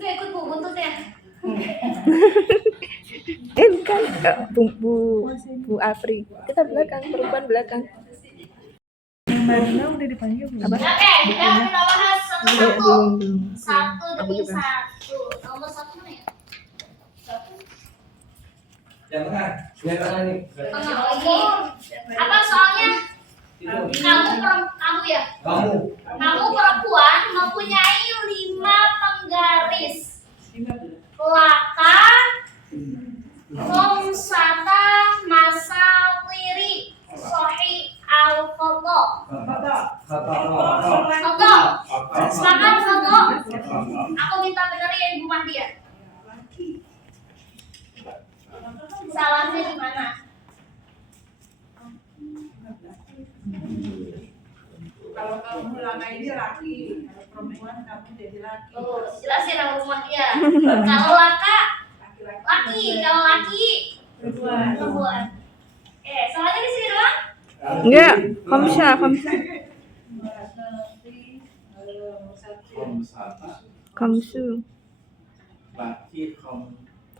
Nggak ikut bu buntutnya. Kan Bu Apri. Kita belakang, perempuan belakang. Yang Marina udah dipanggil belum? Apa? Oke, kita bahas satu-satu. Belum. Satu Aku demi juga. satu. Nomor satu mana ya? Satu. Yang tengah, yang tengah nih. Tengah lagi. Apa soalnya? Kamu ya? Kamu perempuan mempunyai 5 penggaris. Laka, komsata, masawiri, sohi, al-foto. Foto. Sepakat foto. Aku minta benerin Bu Mahdia. Salahnya di mana? Kalau kamu lama ini laki, kalau perempuan kamu jadi laki. Oh, jelasin sama Bu Mahdia. Kalau laka, laki. Kalau laki, perempuan. Salahnya di sini doang? Enggak, Komsa.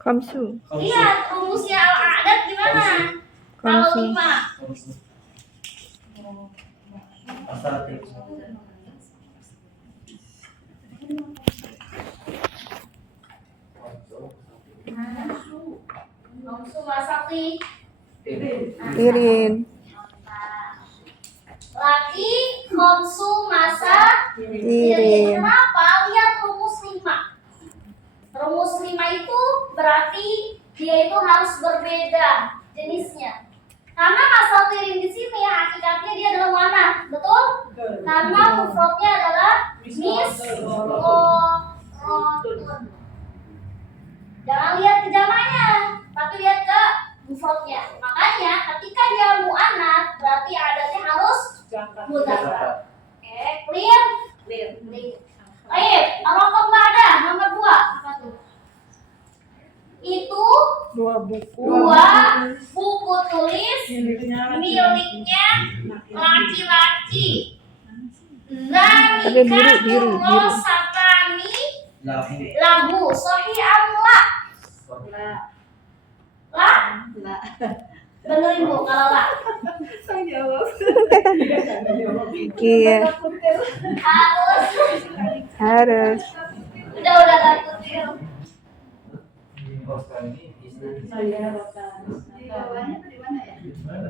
Komsu. Iya, rumusnya al-adat gimana? Kalau 5. Komsu masakti. Tirin. Laki, komsu masak. Tirin. Kenapa? Lihat rumus 5. Rumus 5 itu berarti dia itu harus berbeda jenisnya. Karena masal tirin di sini hakikatnya dia adalah wana, betul? Karena mufradnya adalah misrotun. Jangan lihat ke jamaknya, tapi lihat ke mufradnya. Makanya ketika dia mu'annats berarti adatnya harus mudzakkar. Oke, clear? Baik, kalau nggak ada nomor 2 apa tuh? Itu 2 buku. 2 buku tulis Miliknya miliknya laki-laki. Pakai biru. Rosatani lahu sohi amla. La. Benerin Bu kalau la. Saya jawab. Iya, Harus. harus. Udah takut ya.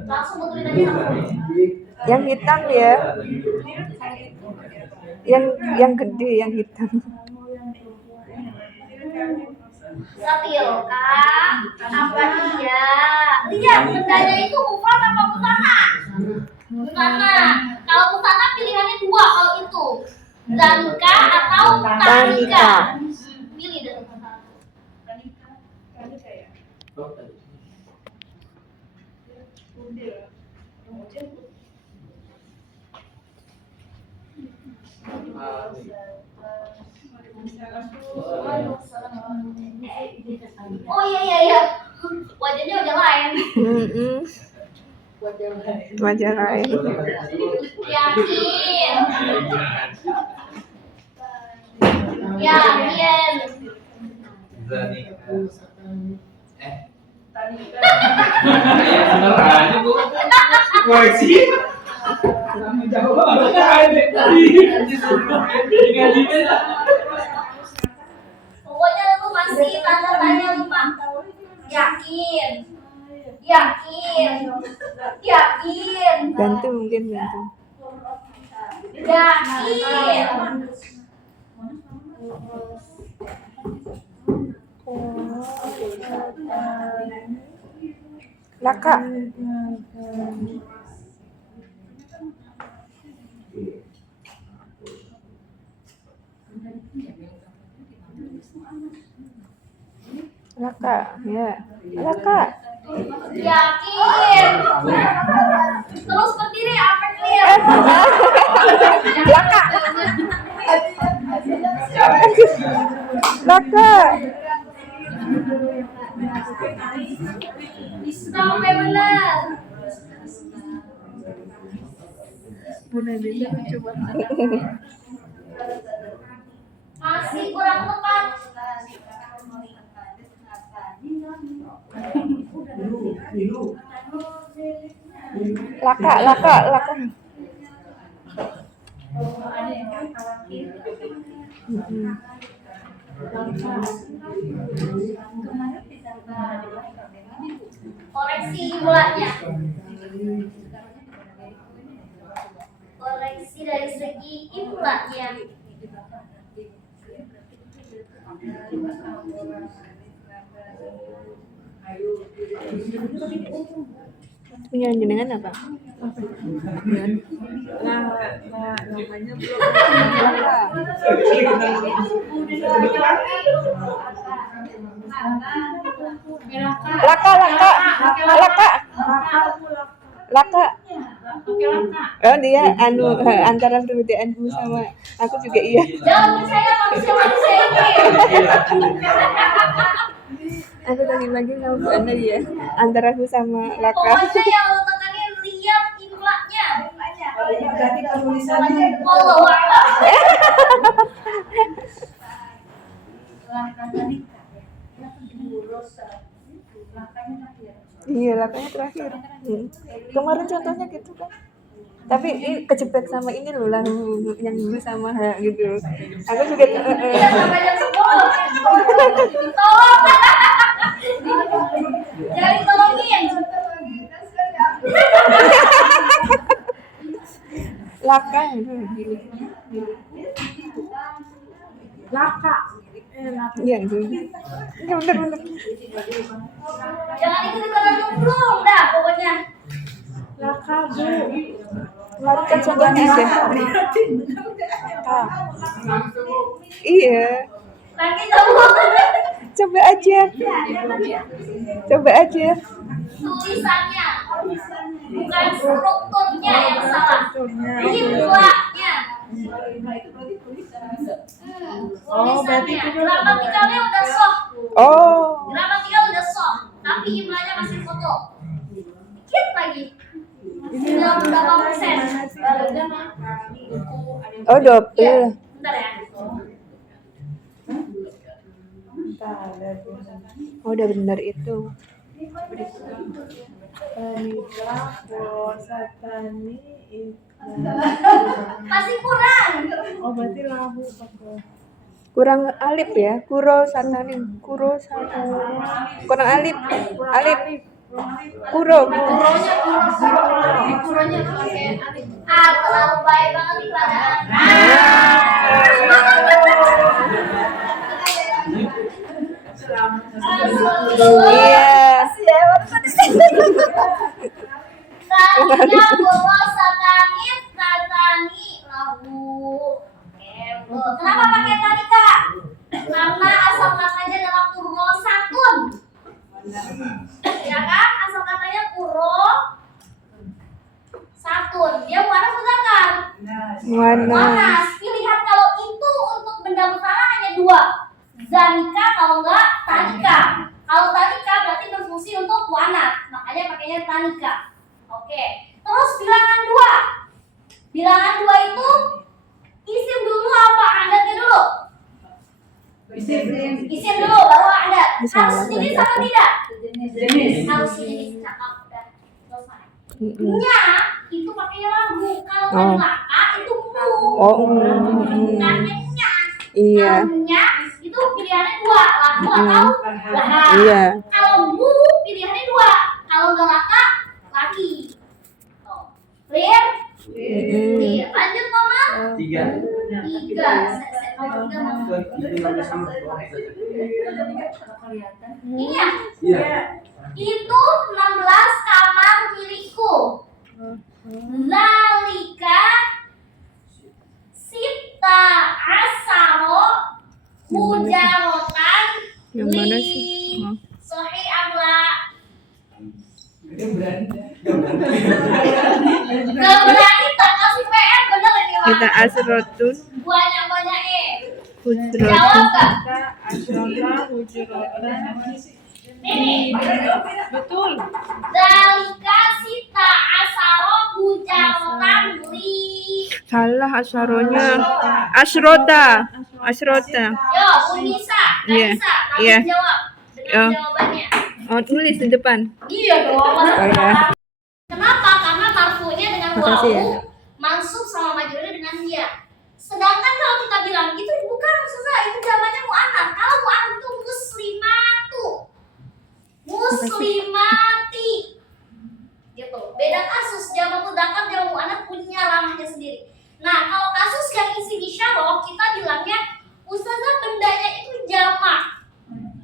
Langsung betulin aja. Yang hitam ya. Yang gede, yang hitam. Satilka apa dia? Lihat bendanya itu mufrad apa musanna? Musanna. Kalau musanna pilihannya 2 kalau itu. Zanka atau tanika. Pilih dari satu. Oh iya. Wajahnya udah lain. Wajah lain. Yakin. Koreksi. Kamu jawab Pokoknya lu masih tanda tanya 5. Yakin. Bantu mungkin. Yakin. Laka. Laka, ya. Laka. Yakin. Terus berdiri apa clear? Laka. Laka. Sampai benar. Bunda Desa coba. Masuk Masih kurang tepat. Laka. Mm-mm. Koreksi imlanya. Koreksi dari segi imlanya. Punya jenengan apa? Namanya belum. Laka. Oh dia antara perbedaan Bu sama aku juga iya. Jangan percaya manusia-manusia ini. Aku tadi pagi sama Bu Ana ya antara aku sama Laka. Pokoknya yang lo tekanin lihat imlanya. Berarti penulisannya Wallahu a'lam. Iya Lakanya terakhir. Kemarin contohnya gitu kan. Tapi ini kejebak sama ini loh lah yang dulu sama gitu. Aku juga Iya sampai jam 10. Tolong. Jangan ditolongin. Laka itu. Laka. Iya itu. Iya bener. Jangan ikut-ikutan nyemplung dah pokoknya. Laka, Bu. Kemarin kan contohnya aja. Laka. Iya. Nanti kamu Coba aja. tulisannya bukan strukturnya yang salah. Imlanya. Tulisannya. Gramatikalnya udah soh. Oh. Gramatikal udah soh, tapi imlanya masih foto. Dikit lagi. 98%. Oh double. Bentar ya. Oh udah bener itu. Panika, Satani, Masih kurang. oh berarti lahu pakai. Kurang alif ya. Kuro satani. Kurang alif. Kuro. Ah, terlalu baik banget nih keadaan. Iya. Tadinya bolos satangit, lahu. Kenapa pakai tadi kak? Karena asal katanya adalah kurno satun. Ya kan? Asal katanya kuro satun. Dia waras atau zakar? Mana? Waras. Pilihan kalau itu untuk benda mutara hanya dua. Zanika kalau enggak tanika. Kalau tanika berarti berfungsi untuk wanat. Makanya pakainya tanika. Oke. Terus bilangan dua. Bilangan dua itu isim dulu apa adatnya dulu? Isim dulu baru adat. Harus jenis apa tidak? Harus jenis. Cakap udah selesai. Nya itu pakainya lagu. Kalau tadi laka itu mu. Bukannya nya. Iya. Kalau nya itu pilihannya dua, laku atau laha. Iya. Kalau mu pilihannya dua, kalau nggak laka laki. Clear? Clear. Lanjut Mama. 3. 3. Iya. Itu 16 kamar milikku. Zalika sita asaro hujarotan Yang mana sih? Sohi amla. Gak berani tak kasih PR bener ini Pak. Kita asrotun. Banyak-banyak Hujrotun. Jawab gak? Asyrota, hujurota. Ini Betul. Zalika sita asaro hujarotan li. Salah asyaronya. Asrota. Asrota. Yo, Bu Nisa, Kak Iya, Nisa, kamu iya. jawab dengan Yo. jawabannya. Oh, tulis di depan. Iya dong, masa Oh, iya. Kenapa? Karena marfu'nya dengan Makasih ya. wawu, mansub sama majrurnya dengan dia. Sedangkan kalau kita bilang itu bukan susah, itu zamannya mu'anats. Kalau mu'anats itu muslimatu, muslimati, gitu. Beda kasus jamak mudzakkar, jamak mu'anats punya ranahnya sendiri. Nah, kalau kasus yang isi isyarah, kita bilangnya ustazah bendanya itu jamak.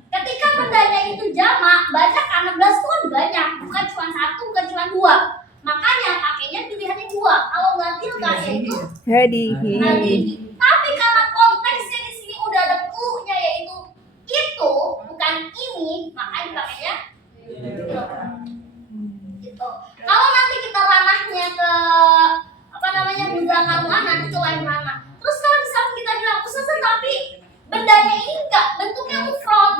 Ketika bendanya itu jamak, banyak kan 16 itu kan banyak, bukan cuma satu, bukan cuma dua. Makanya pakainya pilihannya dua. Kalau nggak tilka yaitu Hadihi. hadihi. Tapi karena konteksnya di sini udah ada clue-nya yaitu itu, bukan ini, makanya dipakainya gitu. Kalau nanti kita ranahnya ke apa namanya mudzakkar muannats itu lain ranah. Terus kalau misalnya kita bilang ustazah tapi bendanya ini enggak bentuknya mufrad,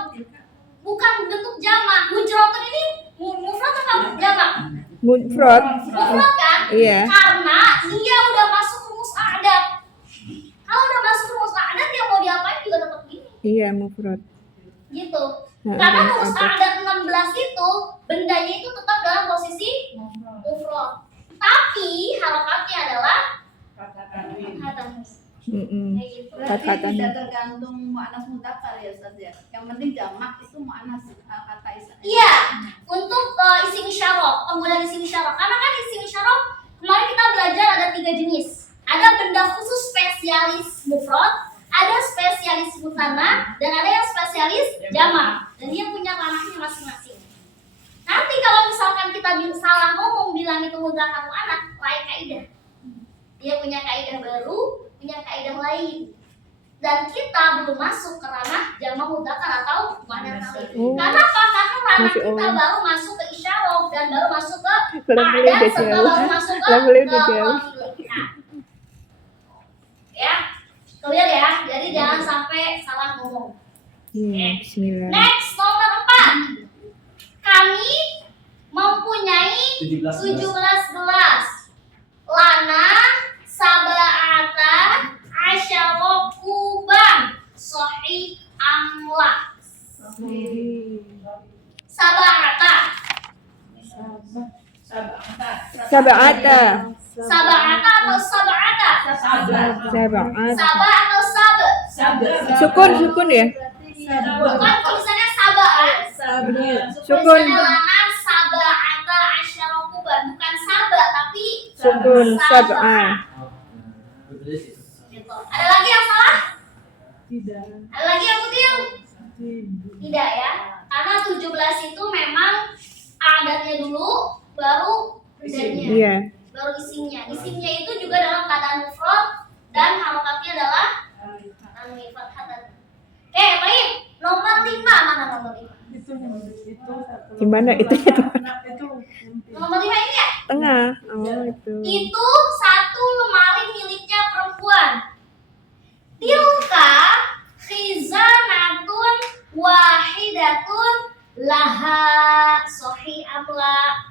bukan bentuk jamak. Mujratun ini mufrad atau jamak? Mufrad. Mufrad kan? Iya. Karena dia udah masuk rumus a'dad. Kalau udah masuk rumus a'dad dia mau diapain juga tetap gini. Iya, mufrad. Gitu. Nah, Karena iya, rumus ada. a'dad 16 itu bendanya itu tetap dalam posisi mufrad. Tapi harokatnya adalah hatanus. Kayak gitu. Kata-kata. Berarti tidak tergantung mu'anats mudzakkar ya Ustaz ya. Yang penting jamak itu mu'anats kata isim. Iya, untuk isim isyarah, penggunaan isim isyarah. Karena kan isim isyarah kemarin kita belajar ada 3 jenis. Ada benda khusus spesialis mufrad, ada spesialis musanna, dan ada yang spesialis jamak. Dan dia punya ranahnya masing-masing. Nanti kalau misalkan kita salah ngomong bilang itu mudzakkar muannats, lain kaidah. Dia punya kaidah baru, punya kaidah lain. Dan kita belum masuk ke ranah jamak mudzakkar atau muannats lain. Oh. Karena apa? Karena ranah Masya kita Allah. baru masuk ke isyarah dan baru masuk ke Boleh a'dad udah serta jauh. baru masuk ke Boleh udah jauh. qabiliyah. Ya, clear ya. Jadi jangan sampai salah ngomong. Iya, bismillah. Next, nomor 4. Kami mempunyai 17 gelas. Lana sab'ata asyara kuban. Sahih amla. Sab'ata. Sab'ata. Sab'ata atau sab'ata? Sab'ata. Sab'a atau sab'? Sukun ya? Bukan tulisannya sab'an. Sukun. Tulisannya lana sab'ata asyara kuban. Bukan sab' tapi Sukun sab'a. Gitu. Ada lagi yang salah? Tidak. Ada lagi yang kutil? Tidak ya. Karena 17 itu memang adatnya dulu, baru bedanya. Iya. Baru isimnya. Isimnya itu juga dalam keadaan mufrad dan harokatnya adalah tanwin fathah. Oke, baik. Nomor 5 mana nomor 5? Itu satu. Gimana itu? Itu Nomor 5 ini ya? Tengah. Oh, itu. Itu satu lemari miliknya perempuan. Tilka khizanatun wahidatun laha sahih amla.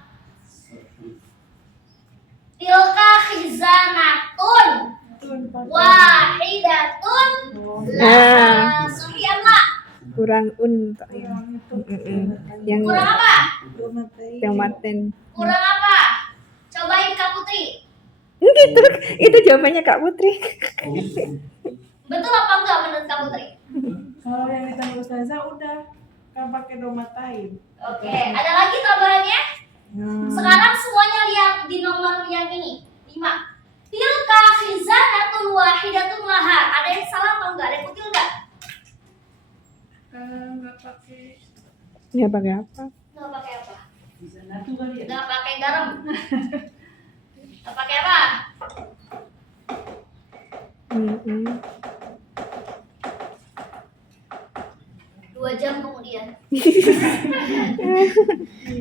Tilka khizanatun wahidatun laha sahih amla. Kurang un Pak, ya. Yang Kurang apa? yang maten. Kurang apa? Cobain Kak Putri. Gitu. Itu jawabannya Kak Putri. Betul apa enggak menurut Kak Putri? kalau yang ditanya Ustazah udah kan pakai domatain. Oke, ada lagi tambahannya? Sekarang semuanya lihat di nomor yang ini 5. Tilka khizanatun wahidatun laha. Ada yang salah atau enggak? Ada yang kutil enggak? Nggak pakai Ya pakai apa? Enggak pakai apa? Khizanatu kali ya. Enggak pakai garam. Enggak pakai apa? Mm-mm. 2 jam kemudian.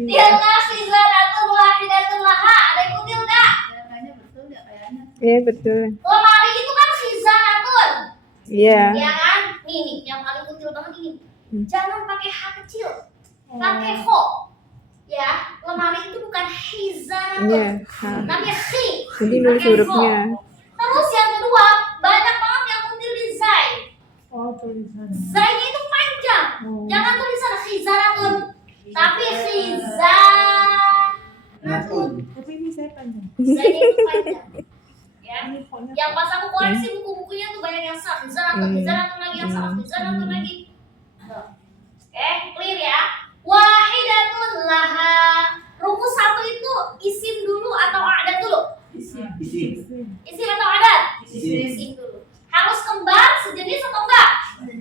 Tilka khizanatun wahidatun laha. Ada yang kutil enggak? Kayaknya betul ya kayaknya. Iya betul. Lemari itu kan khizanatun. Iya. Ya kan? Nih, yang paling kutil banget ini. Jangan pakai H kecil. Pakai ho. Ya, lemari itu bukan khizanatun. Iya. Nah, Tapi khi. jadi nulis Pakai ho. hurufnya. Terus yang kedua, banyak banget yang kutil di zai. tulisan. Zainya itu panjang. Oh. Jangan tulisan khizaratun, tapi khizanatun. Tapi ini saya panjang. Zainya itu panjang. Ya. Ini pokoknya Yang pas aku koleksi buku-bukunya tuh banyak yang salah. Khizaratun lagi yang salah, khizaratun lagi. Tuh. Oke, clear ya. Wahidatun laha. Rumus satu itu isim dulu atau adat dulu? Isim. Isim atau adat? Isim. Isim dulu. Harus kembar sejenis atau enggak?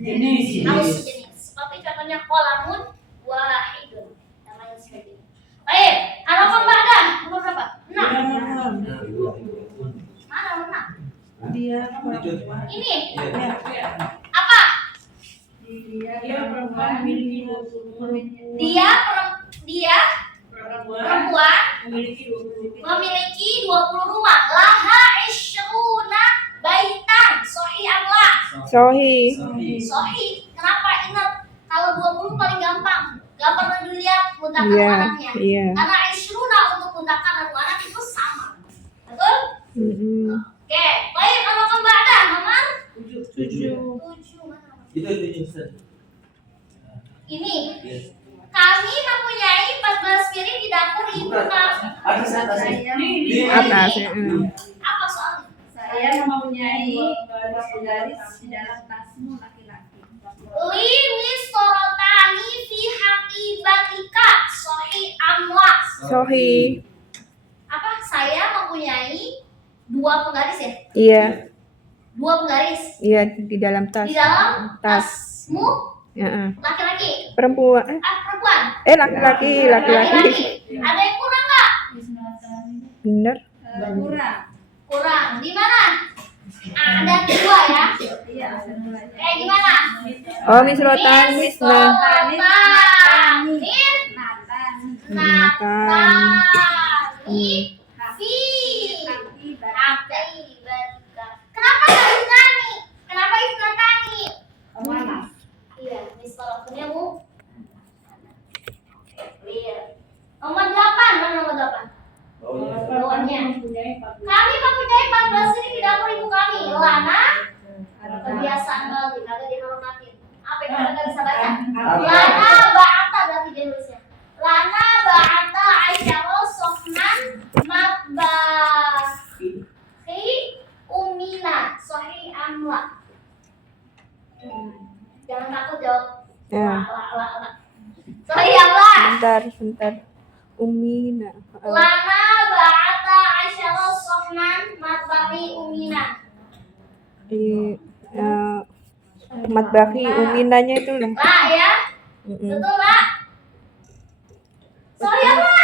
Jenis. Harus sejenis. Seperti contohnya qalamun wahidun. Namanya seperti ini. Baik, harapan Ba'dah nomor berapa? 6. Mana nomor 6? dia perempuan. Ini. Ya. Apa? Dia perempuan memiliki 20 Dia perempuan memiliki 20 rumah. Laha isyruna baitan. Sahih amla. Sohi. Sahih. Kenapa? Ingat, kalau 20 paling gampang. Gampang dilihat mutakan Iya, anaknya. iya. Karena isyruna untuk mutakan anak itu sama. Betul? Oke, baik, kalau kembali nomor 7. 7. Mana nomor? Itu 7 Ustaz. Ini. Yes. Kami mempunyai 14 piring di dapur ibu Bukan. kami. Atas. Di Atas. Apa soalnya? Saya mempunyai garis di dalam tasmu laki-laki. Liwis sorotani fi haqibatika sahih amla. Sohi. Apa? Saya mempunyai 2 penggaris ya? Iya. 2 penggaris Iya di dalam tas. di dalam Tas. tasmu Heeh. laki-laki. Perempuan. Perempuan. Laki-laki. Ada yang kurang nggak? Bener. Kurang. Kurang. Di mana? Ada 2 ya. Iya, mulai. Kayak gimana? Oh, misrotan misna. Natani fi haqibatika. Kenapa nggak isnani? Kenapa isnatani? Iya, misrotannya Bu. Clear. Nomor 8, mana nomor 8? Bawahnya. Kami mempunyai 14 ini di dapur ibu kami. Lana, kebiasaan banget, kagak dihormatin. Apa yang kagak bisa baca? Lana ba'ata berarti dia nulisnya. Lana ba'ata aisyara sofnan matbahi umina sahih amla. Jangan takut jawab. Ya. La. Sahih amla. Bentar. Umina. Lana ba'ata aisyara sofnan matbahi umina. Di matbaki uminanya itu lah. La ya. Betul La. Sorry ya La.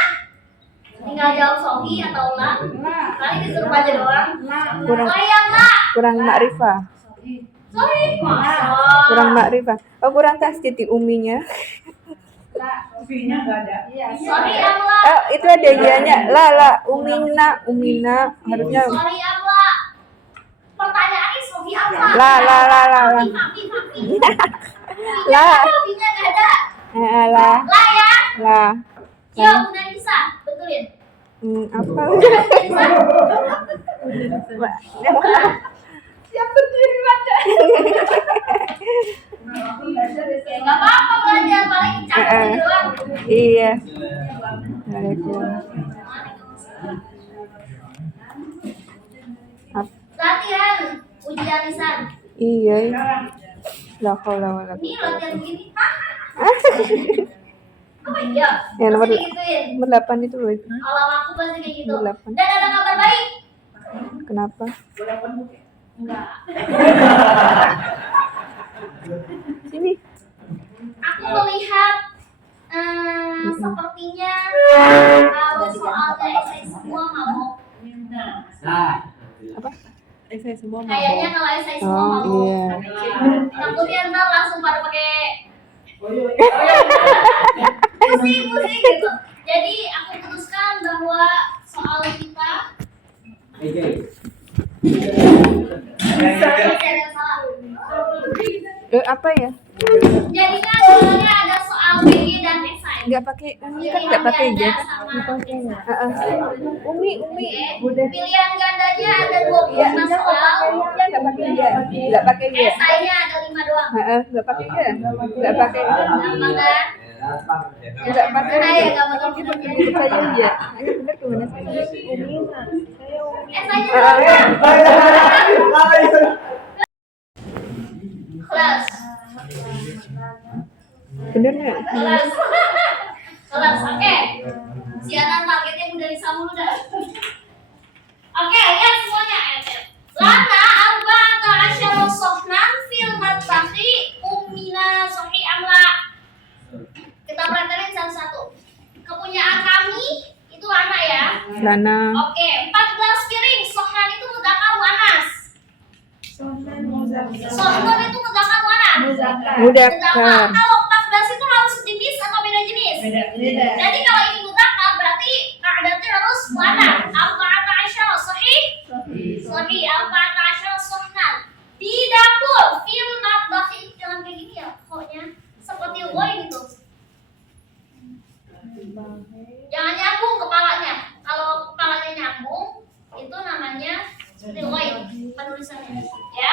Tinggal jawab Sohi atau La. Kali disuruh baca doang. Kurang Sorry ya La. kurang makrifah. Sorry. Kurang makrifah. Oh, kurang tasdid di uminya. V-nya nggak ada. Sorry ya La. Oh, itu ada ianya. La umina harusnya Sorry ya La. Pertanyaannya Sohi apa? La. Fafi. La. Sohinya nggak ada. La. La ya. La. Yo, udah bisa. Betulin. Apa? Siap betul baca. Enggak apa-apa belajar paling catat doang. Iya. Waalaikumsalam. Latihan ujian lisan. Iya. La haula wala Ini quwwata. latihan begini. Apa iya? Ya, nomor Pasti gituin. 8 itu loh itu. Kalau aku pasti kayak gitu. Delapan. Dan ada kabar baik. Kenapa? Enggak. Sini. Aku melihat sepertinya kalau soalnya esai semua mabok. Apa? Saya semua Kayaknya kalau esai semua Oh, mabok. iya. Takutnya ntar langsung pada pakai pusing gitu. Jadi aku putuskan bahwa soal kita ada yang salah. Apa ya? Jadinya sebenarnya ada soal BG dan esai. nggak pakai umi kan nggak pakai Pilihan ya ganda kan? sama Umi Oke. Pilihan gandanya ada 25 soal. ya nggak pakai ya nggak pakai ya Esainya ada 5 doang. nggak pakai ya nggak pakai Gampang kan? nggak pakai Ya, gampang. saya ya ayo bener kemana sih Esainya kelas. bener nggak Kelas. Kelas. Oke. Siaran targetnya udah disambung udah. Oke, lihat semuanya. Lana arba'ata asyara sohnan fil matbakhi ummina sohi amla. Kita perhatikan satu-satu. Kepunyaan kami itu Lana ya. Lana Oke, 14 piring. Sohnan itu mudzakkar muannas. Sohnan itu mudzakkar muannas. mudakar Mudzakkar. Kalau 14 itu harus jenis atau beda jenis? Beda. Jadi kalau ini mudzakkar berarti kaidatnya harus muannas. Arba'ata asyara sahih. Sahih arba'ata asyara sohnan. Di dapur fil matbakhi jangan kayak gini ya pokoknya seperti woi gitu. Jangan nyambung kepalanya. Kalau kepalanya nyambung, itu namanya seperti woi penulisannya. Ya.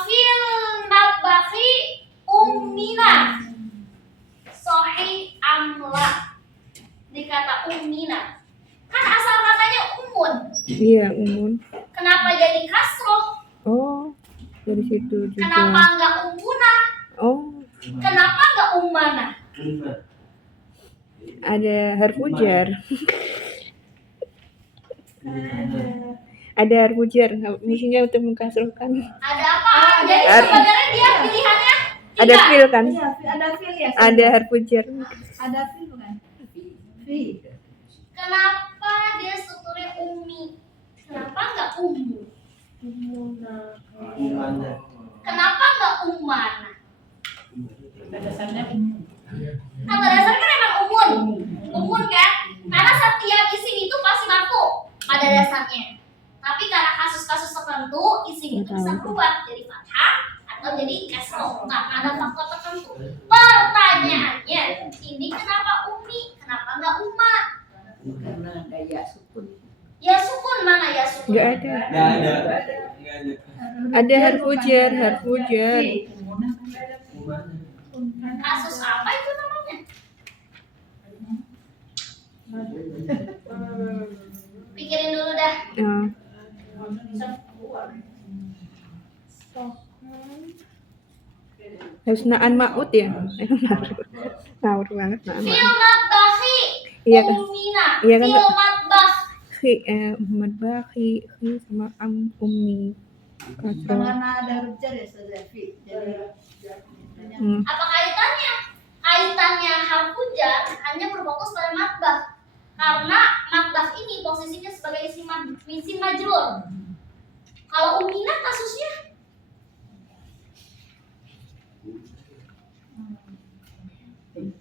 Fil matbakhi ummina. Sahih amla. Dikata ummina. Kan asal katanya umun. iya umun Kenapa jadi kasroh? oh dari situ juga Kenapa enggak ummuna? oh Kenapa enggak ummana? ada harfujar ada harfujar mestinya untuk mengkasrohkan Ada apa? Jadi Ar- sebenarnya dia pilihannya ada tiga. fil kan Iya, ada fil ya. ada harfujar Ada fil bukan? Fil. Kenapa dia strukturnya ummi? Kenapa enggak ummu? Kenapa enggak ummana? Pada dasarnya Kan pada dasarnya kan emang umun. Umun kan? Karena setiap isim itu pasti marfu pada dasarnya. Tapi karena kasus-kasus tertentu isim itu bisa berubah jadi fathah atau jadi kasroh. Nah, ada faktor tertentu. Pertanyaannya, ini kenapa ummi? Kenapa enggak umma? Karena daya sukun. Ya sukun mana ya sukun? nggak ada ada harfujar Kasus apa itu namanya? Pikirin dulu dah. oh. harus naan ma'ud ya ngawur banget naan ma'ud Fil matbahi Iya kan? ummina. Iya kan, Fil Kak? matbah. Muhammad Bakhi sama ummi kasroh Karena ada huruf jar ya sudah fil. Jadi Apa kaitannya? Kaitannya harfu jar hanya berfokus pada matbah. Karena matbah ini posisinya sebagai isim majrur. Kalau ummina kasusnya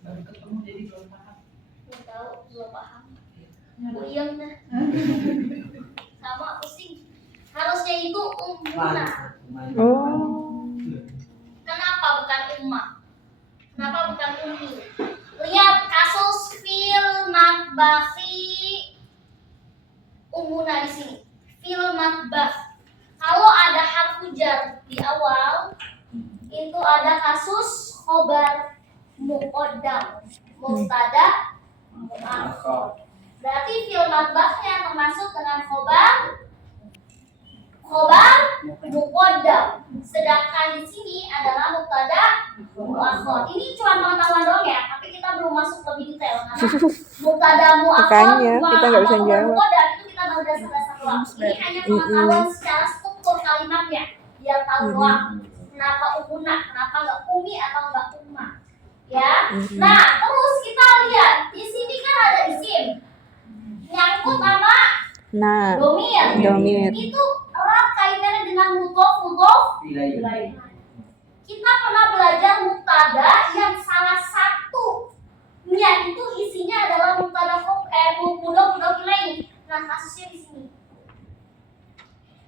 ketemu jadi belum paham. nggak tahu, belum paham. Puyeng dah. Sama pusing. Harusnya itu ummuna. oh Kenapa bukan umma? Kenapa bukan ummi? Lihat kasus fil matbahi ummuna di sini. Fil matbah. Kalau ada harfu jar di awal, itu ada kasus khobar muqaddam, mubtada muakhar. Berarti fil matbahnya termasuk dengan khobar muqaddam. Sedangkan di sini adalah mubtada muakhar. Ini cuma pengetahuan doang ya, tapi kita belum masuk lebih detail karena mubtada muakhar Makanya, kita nggak bisa jawab. muqaddam itu kita baru dasar-dasar doang. Ini hanya pengetahuan secara struktur kalimatnya, biar tahu doang. Kenapa umuna, kenapa nggak umi atau nggak umma? Ya. Nah, terus kita lihat di sini kan ada isim nyangkut sama nah domir itu erat kaitannya dengan mudhof kita pernah belajar mubtada yang salah satunya itu isinya adalah mubtada mudhof ilaih. Nah, kasusnya di sini.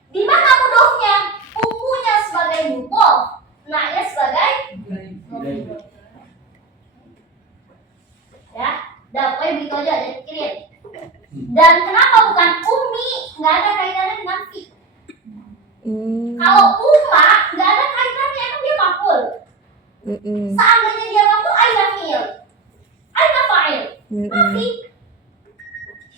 Di mana mudhofnya? Ummunya sebagai mudhof, nah-nya sebagai Pokoknya begitu aja, jangan pikirin. Dan kenapa bukan ummi? Nggak ada kaitannya dengan fi. Kalau umma nggak ada kaitannya, kan dia maf'ul. Seandainya dia maf'ul, aina fi'il, aina fa'il. Mafi.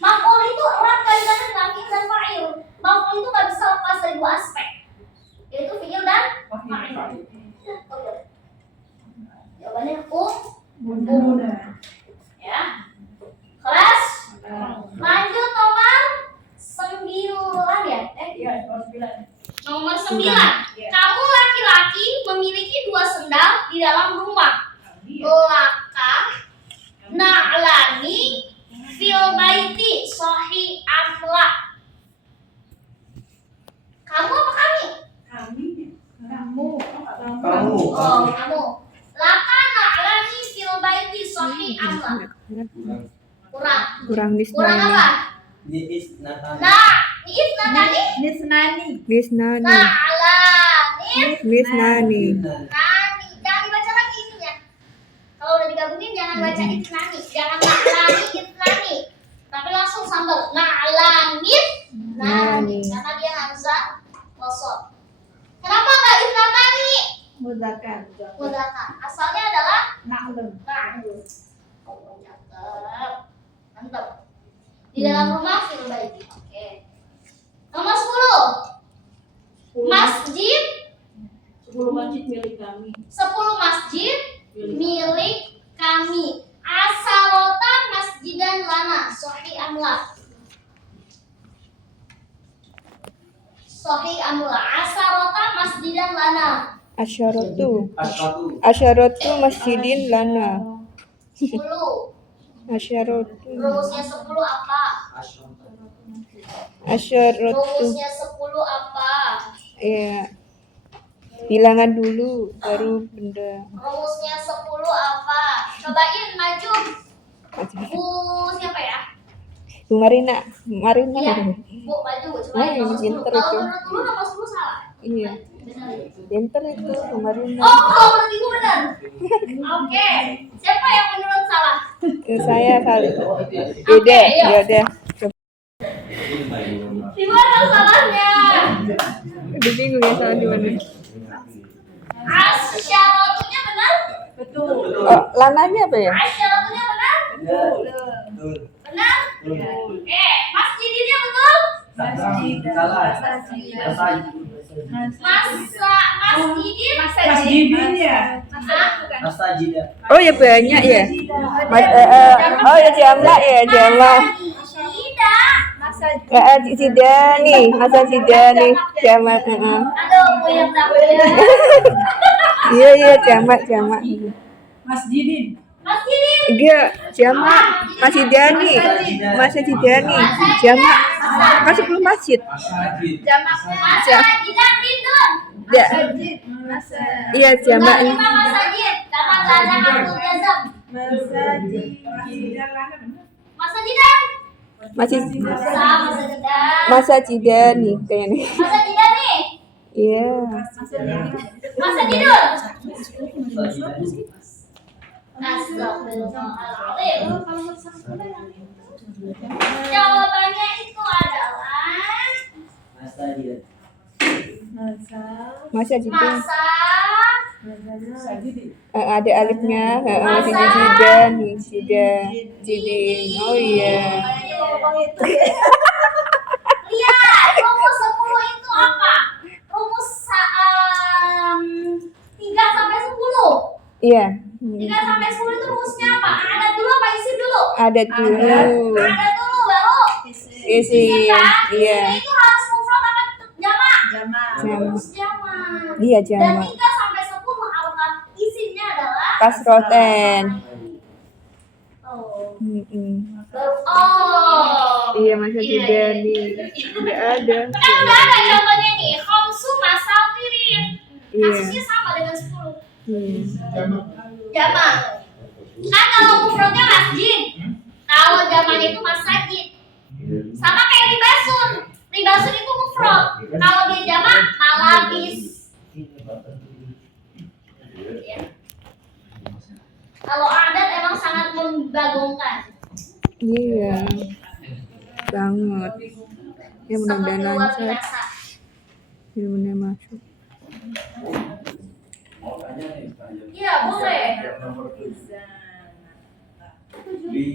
Maf'ul itu erat kaitannya dengan fi'il dan fa'il. Maf'ul itu nggak bisa lepas dari dua aspek, yaitu fi'il dan fa'il. Jawabannya ya. Kelas lanjut nomor 9 ya. Nomor 9. Kamu laki-laki memiliki 2 sendal di dalam rumah. Laka na'lani fil baiti sahih amla. Kamu apa kami? Kamu. Oh, kamu. Laka na'lani fil baiti sahih amla. Kurang apa? Nah, Nisnani. nani. Jangan dibaca lagi ininya. Kalau udah digabungin jangan baca itnani, jangan na'lani itnani. Tapi langsung sambal na'lanit nani. Karena dia hamzah wasol. Kenapa enggak itnani? Mudzakkar. Asalnya adalah Na'lun. na'lun. Cakep. Mantap. Di dalam rumah fil baiti. Oke. Nomor 10. Masjid 10 masjid milik kami. 10 masjid milik kami. Asarota masjidan lana. Sahih amla. Sahih amla. Asarota masjidan lana. Asyaratu masjidin lana. 10. Asyaratu. Rumusnya 10 apa? Asyaratu. Rumusnya 10 apa? Ya. Bilangan dulu baru benda. Rumusnya 10 apa? Cobain maju. Bu siapa ya? Bu Marina. Iya. Bu maju. Cobain nomor 10. Pinter Kalau itu. menurut lu nomor 10 salah. Iya. Benar. Pinter itu Bu Marina. Oh, menurut ibu benar. Oke. Siapa yang menurut salah? Saya kali. Oke, ayo. Yaudah. Di mana salahnya? Udah bingung ya salah di mana. Asyaratunya benar? Betul. Oh, lananya apa ya? Asyaratunya benar? Benar? Masjidnya betul? Masjidin ya. Oh ya banyak ya. Oh ya jamak ya jamak. Sidani, masa sidani jamak. Aduh, puyeng tak puyeng. Iya jamak. Masjidin. Masjidin. Iya jamak. Masih Dani, jamak. Kan 10 masjid. Masajidan bidun. Ya. Iya jamak. Enggak 5 masajid. Karena enggak ada harful jazm. Masajidan. Masih Masajidan. masa Cidani kayaknya. Masajidan nih. Iya. Masajidun. Astagfirullahaladzim. Jawabannya itu adalah Masa Cidani. masa Ada alifnya. Masih Cidani, Cidin. Oh iya. lihat rumus 10 itu apa? Rumus 3 sampai 10. Iya. 3 sampai 10 itu rumusnya apa? Ada dulu apa isim dulu? Ada dulu. Ada dulu baru Isi. kan? Iya. Isim itu harus mufrad apa jamak? Jamak. Rumus jamak. Iya Dan jamak. 3 sampai 10 harokat isimnya adalah Kasroten. Oh. Iya masa Iya. Cidani. Udah ada. Kan udah ada jawabannya nih. Khamsu masatirin. Iya. Kasusnya sama dengan 10. Jamak. Kan kalau mufradnya masjid, kalau jamaknya itu masajid. Sama kayak ribasun. Ribasun itu mufrad. Kalau dia jamak malabis. Ya. Kalau adat emang sangat membagongkan. Iya, banget. Ya mudah-mudahan Seperti luar lancar biasa. ilmunya masuk. Mau tanya nih, tanya. Iya, boleh. Yang nomor 7. Di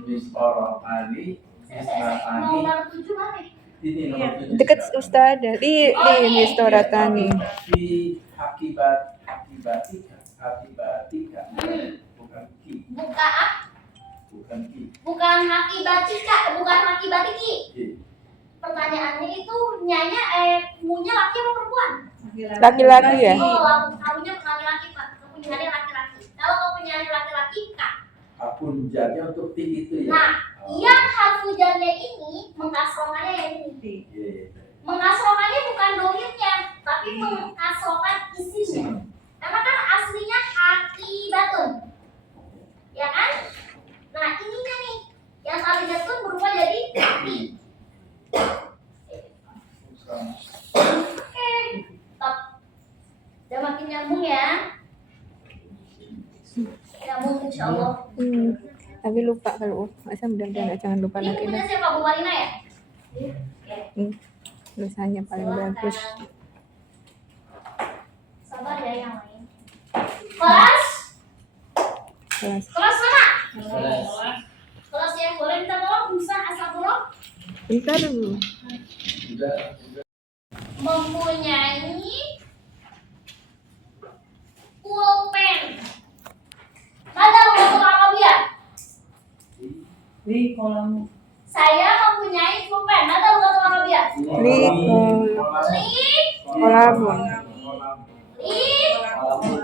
Mistorotani, Misratani, Nomor 7 mana? ini nomor 7. Dekat Ustazah di Mistoratani. Di akibatika, bukan ki, bukan ki. Bukan akibatika, bukan akibatiki. Ki. Pertanyaannya itu nyanya munya laki apa perempuan? Laki-laki ya? Oh, kamunya laki-laki, Pak. Kepunyaannya laki-laki. Kalau kepunyaannya laki-laki, Kak. Akun jaga untuk ti itu ya. Nah, yang harfujannya ini mengkasrokannya yang ini. Iya. Mengkasrokannya bukan domirnya, tapi mengkasrokan isinya. Karena kan aslinya hakibatun. Ya kan? Nah, ininya nih. Yang hakibatun berubah jadi haki. Oke. Top. Udah makin nyambung ya. Nyambung insya Allah. Tapi lupa kalau masa mudah-mudahan jangan lupa Ini lagi punya dah. siapa, Bu Marina ya? Tulisannya paling bagus. Sabar ya yang lain. Kelas? Kelas. Kelas mana? Kelas. Kelas yang boleh minta tolong bisa asal tolong Bentar dulu. Udah. mempunyai pulpen. Ada untuk Arabia. Di kolam Saya mempunyai pulpen. Ada untuk Arabia. Li kolamun.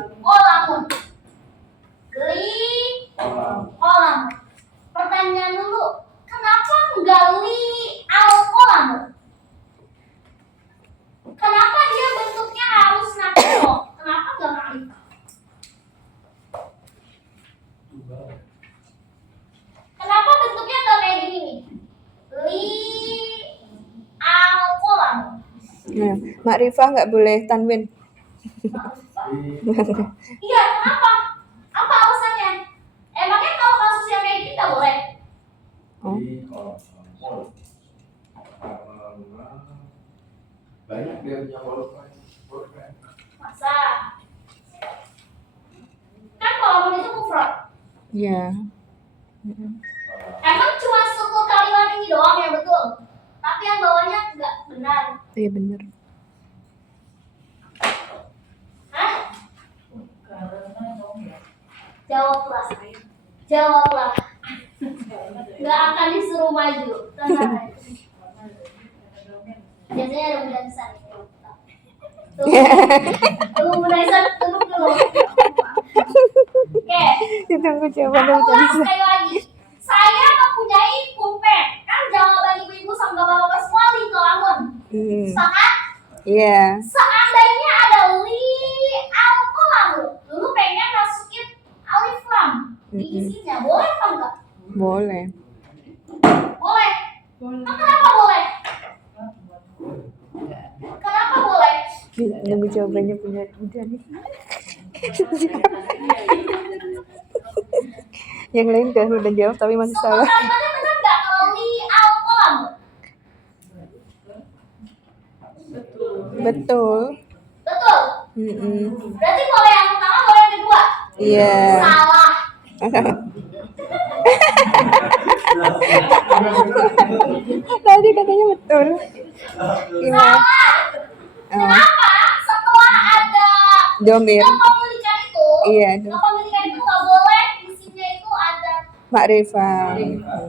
Kolamun. Kolamun. Pertanyaan dulu. Kenapa enggak al-kolamun? Kenapa dia bentuknya harus nakiro? Kenapa enggak ma'rifah? Kenapa bentuknya enggak kayak gini nih? Li al-kolamun. Nah, makrifah nggak boleh tanwin. Iya, kenapa? Apa alasannya? Emangnya kalau kasus yang kayak gini nggak boleh? Oh. Di kolom. Karena banyak dia punya pulpen. Masa? Kan kolamun itu mufrad. Iya. Emang cuma struktur kalimat ini doang yang betul? Tapi yang bawahnya nggak benar. Iya bener. Hah? Jawablah. Jawablah. Nggak akan disuruh maju. Tenang aja. Biasanya ada bulan besar. Tunggu bulan besar, tunggu dulu. Oke. Ditunggu jawaban Aku ulang dari sekali lagi. Saya mempunyai pulpen. Kan jawaban ibu-ibu sama bapak-bapak semua li kolamun. Sepakat? Iya. Seandainya ada li al kolamun, dulu pengen masukin alif lam di isinya, boleh apa enggak? Boleh. Boleh. Nah, kenapa boleh? Kenapa boleh? Nunggu jawabannya punya udah nih. Yang lain udah jawab tapi masih Struktur salah. kalimatnya benar nggak kalau li al kolamun? Betul. Betul. Berarti boleh yang pertama, boleh yang kedua. Iya. Salah. Tadi katanya betul. Gimana? Salah. Kenapa? Setelah ada Domir. kepemilikan itu, Iya. kepemilikan itu nggak boleh isinya itu ada Makrifah.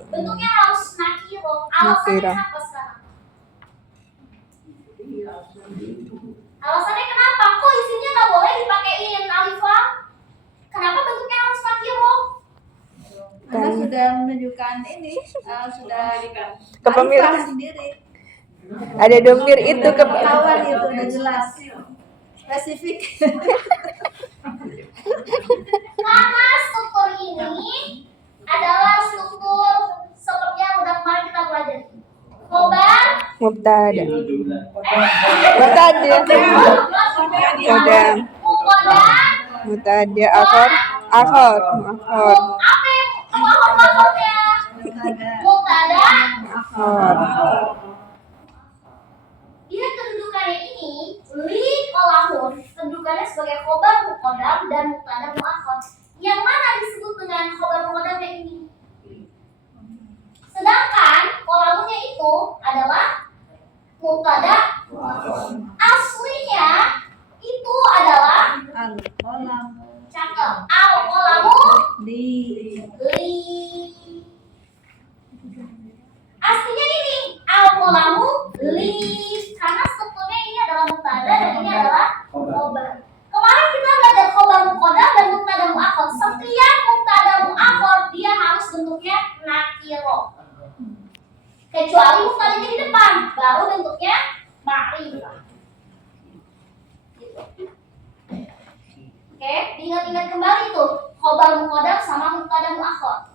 bentuknya harus nakiro. Alasannya Nakiro. apa sekarang? Alasannya kenapa? Kok isinya nggak boleh dipakein alif lam? Kenapa bentuknya harus nakiro? Karena sudah menunjukkan ini, sudah Kepemilikan. Arifah sendiri. Ada domir itu Pengetahuan itu udah jelas. Spesifik. Karena struktur ini adalah struktur seperti yang udah kemarin kita pelajari. Khobar, mubtada. Jumlah. Mubtada. Mubtada. mukoda, Mubtada akhir. Akhir. apa yang nakiro. Kecuali muktadanya di depan, baru bentuknya ma'rifah. Gitu. Oke, diingat-ingat kembali tuh khobar muqaddam sama mubtada muakhar.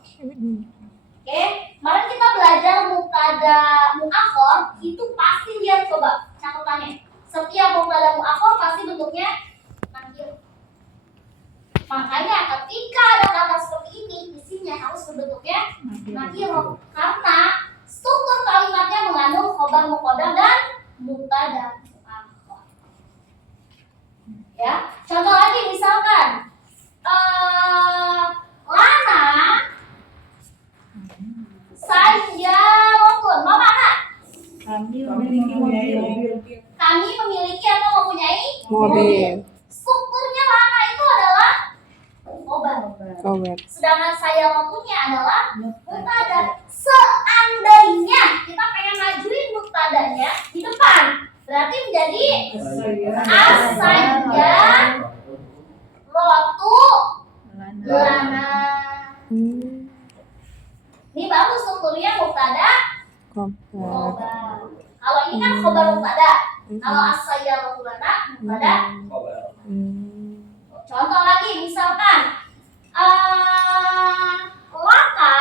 Oke, kemarin kita belajar mubtada muakhar itu pasti lihat coba catatannya. Setiap mubtada muakhar pasti bentuknya nakir. Makanya ketika ada kata seperti ini, isinya harus berbentuknya nakir karena struktur kalimatnya mengandung khobar muqaddam dan mubtada muakhar. Ya, contoh lagi misalkan Lana sayyaratun. Mama anak. Kami memiliki mobil. Kami memiliki atau mempunyai Mobil. Strukturnya Lana itu adalah khobar. Khobar. Sedangkan sayyaratunnya adalah mubtada. Seandainya kita pengen majuin mubtadanya di depan, berarti menjadi asayyaratu lana. Ini baru strukturnya mubtada Khobar. khobar. Kalau ini kan khobar mubtada. Kalau asayyaratu lana mubtada. Contoh lagi misalkan laka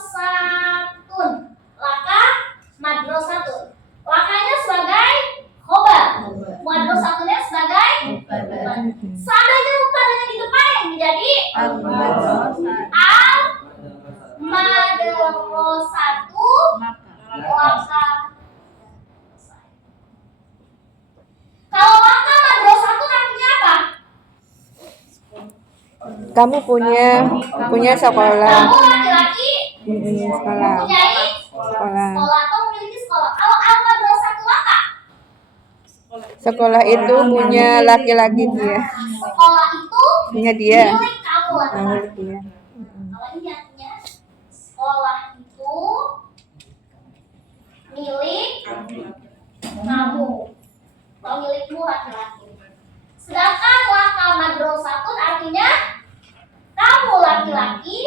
madrosatun. Laka madrosatun. Lakanya sebagai khobar. Madrosatunnya sebagai mubtada. Seandainya mubtadanya di depan yang menjadi al madrosatu laka. Kalau laka madrosatun artinya apa? Kamu punya sekolah. Kamu laki-laki Sekolah. mempunyai Sekolah. sekolah atau memiliki sekolah. Kalau al madrosatu laka, Sekolah itu punya laki-laki dia. sekolah itu Punya dia. milik kamu laki-laki. Milik dia. Kalau ini artinya sekolah itu milik kamu atau milikmu laki-laki. Sedangkan laka madrosatun artinya kamu laki-laki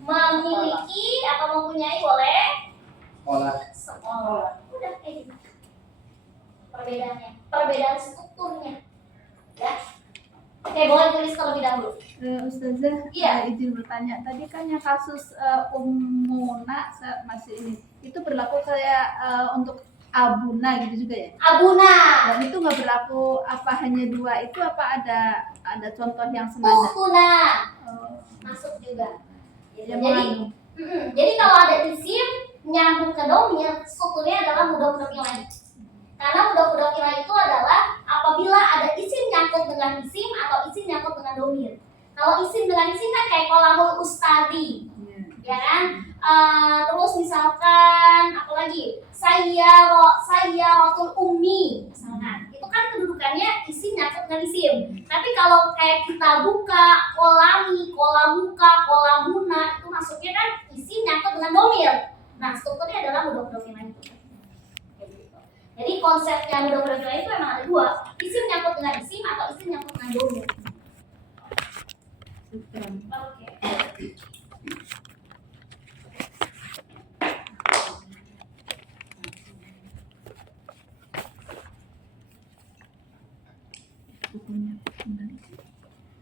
memiliki atau mempunyai boleh sekolah. Udah kayak gitu. Perbedaannya, perbedaan strukturnya. Ya. Oke, boleh tulis terlebih dahulu. Ustazah, Iya. izin bertanya. Tadi kan yang kasus Ummuna masih ini, itu berlaku kayak untuk Abuna gitu juga ya? Abuna, Dan itu nggak berlaku apa hanya dua itu, apa ada contoh yang senada? Ukhtuna Oh, masuk juga. Gitu. yang Jadi, mengandung. jadi kalau ada isim nyambung ke domir, strukturnya adalah mudhof ilaih. Karena mudhof ilaih itu adalah apabila ada isim nyangkut dengan isim atau isim nyangkut dengan domir. Kalau isim dengan isim kan kayak kolamul ustadi, ya kan? Terus misalkan apa lagi? Sayyaratul ummi, misalkan. Itu kan kedudukannya isim nyangkut dengan isim. Tapi kalau kayak kita buka, kolami, kolamuka, kolamuna, itu masuknya kan isim nyangkut dengan domir. Nah, strukturnya adalah mudhof ilaih. Jadi konsepnya mudhof ilaih itu memang ada dua, isim nyangkut dengan isim atau isim nyangkut dengan domir. Oke.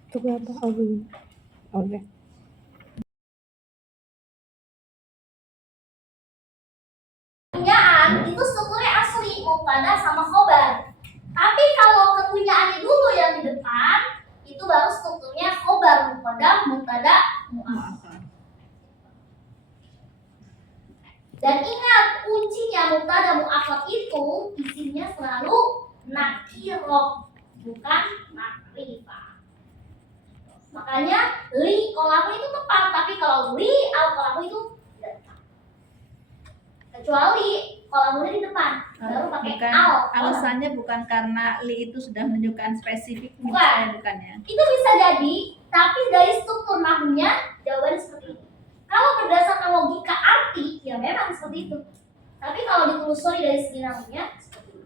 Itu apa? Oh, belum. Oh, udah. Kepunyaan itu strukturnya asli mubtada sama khobar. Tapi kalau kepunyaannya dulu yang di depan, itu baru strukturnya khobar mubtada muakhar. Dan ingat kuncinya mubtada muakhar itu isinya selalu nakirah, bukan makrifah. Makanya li kolamu itu tepat, tapi kalau li al kolamu itu tidak tepat. Kecuali kolamunya di depan, baru pakai Bukan, al. alasannya bukan karena li itu sudah menunjukkan spesifik, Bukan. misalnya bukan ya? Itu bisa jadi, tapi dari struktur nahwunya jawabannya seperti itu. Kalau berdasarkan logika arti, ya memang seperti itu. Tapi kalau ditelusuri dari segi nahwunya seperti itu.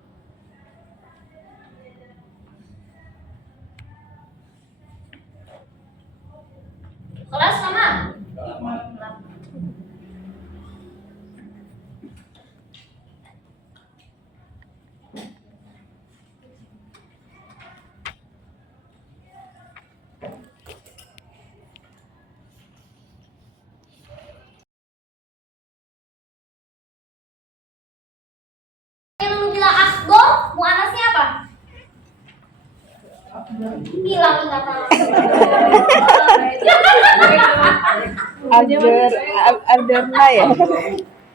Hilang ingatan. Arderna ya.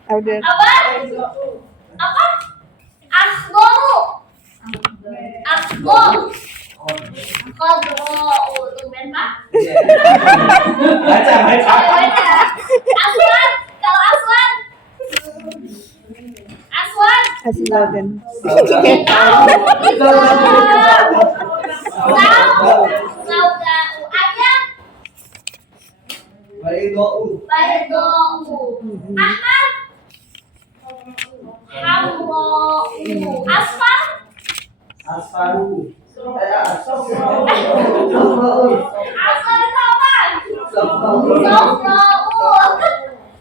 Arder. Apa? Apa? Asgoru. Asgo. Kodro. Tumben Pak. Baca. Aswan. Kalau Aswan. Aswan. Aswadan. Saudau. Ayam. Baydou. Ahmad. Hamrou. Asfar. Asfaru. Asfar itu apa? Sofrou.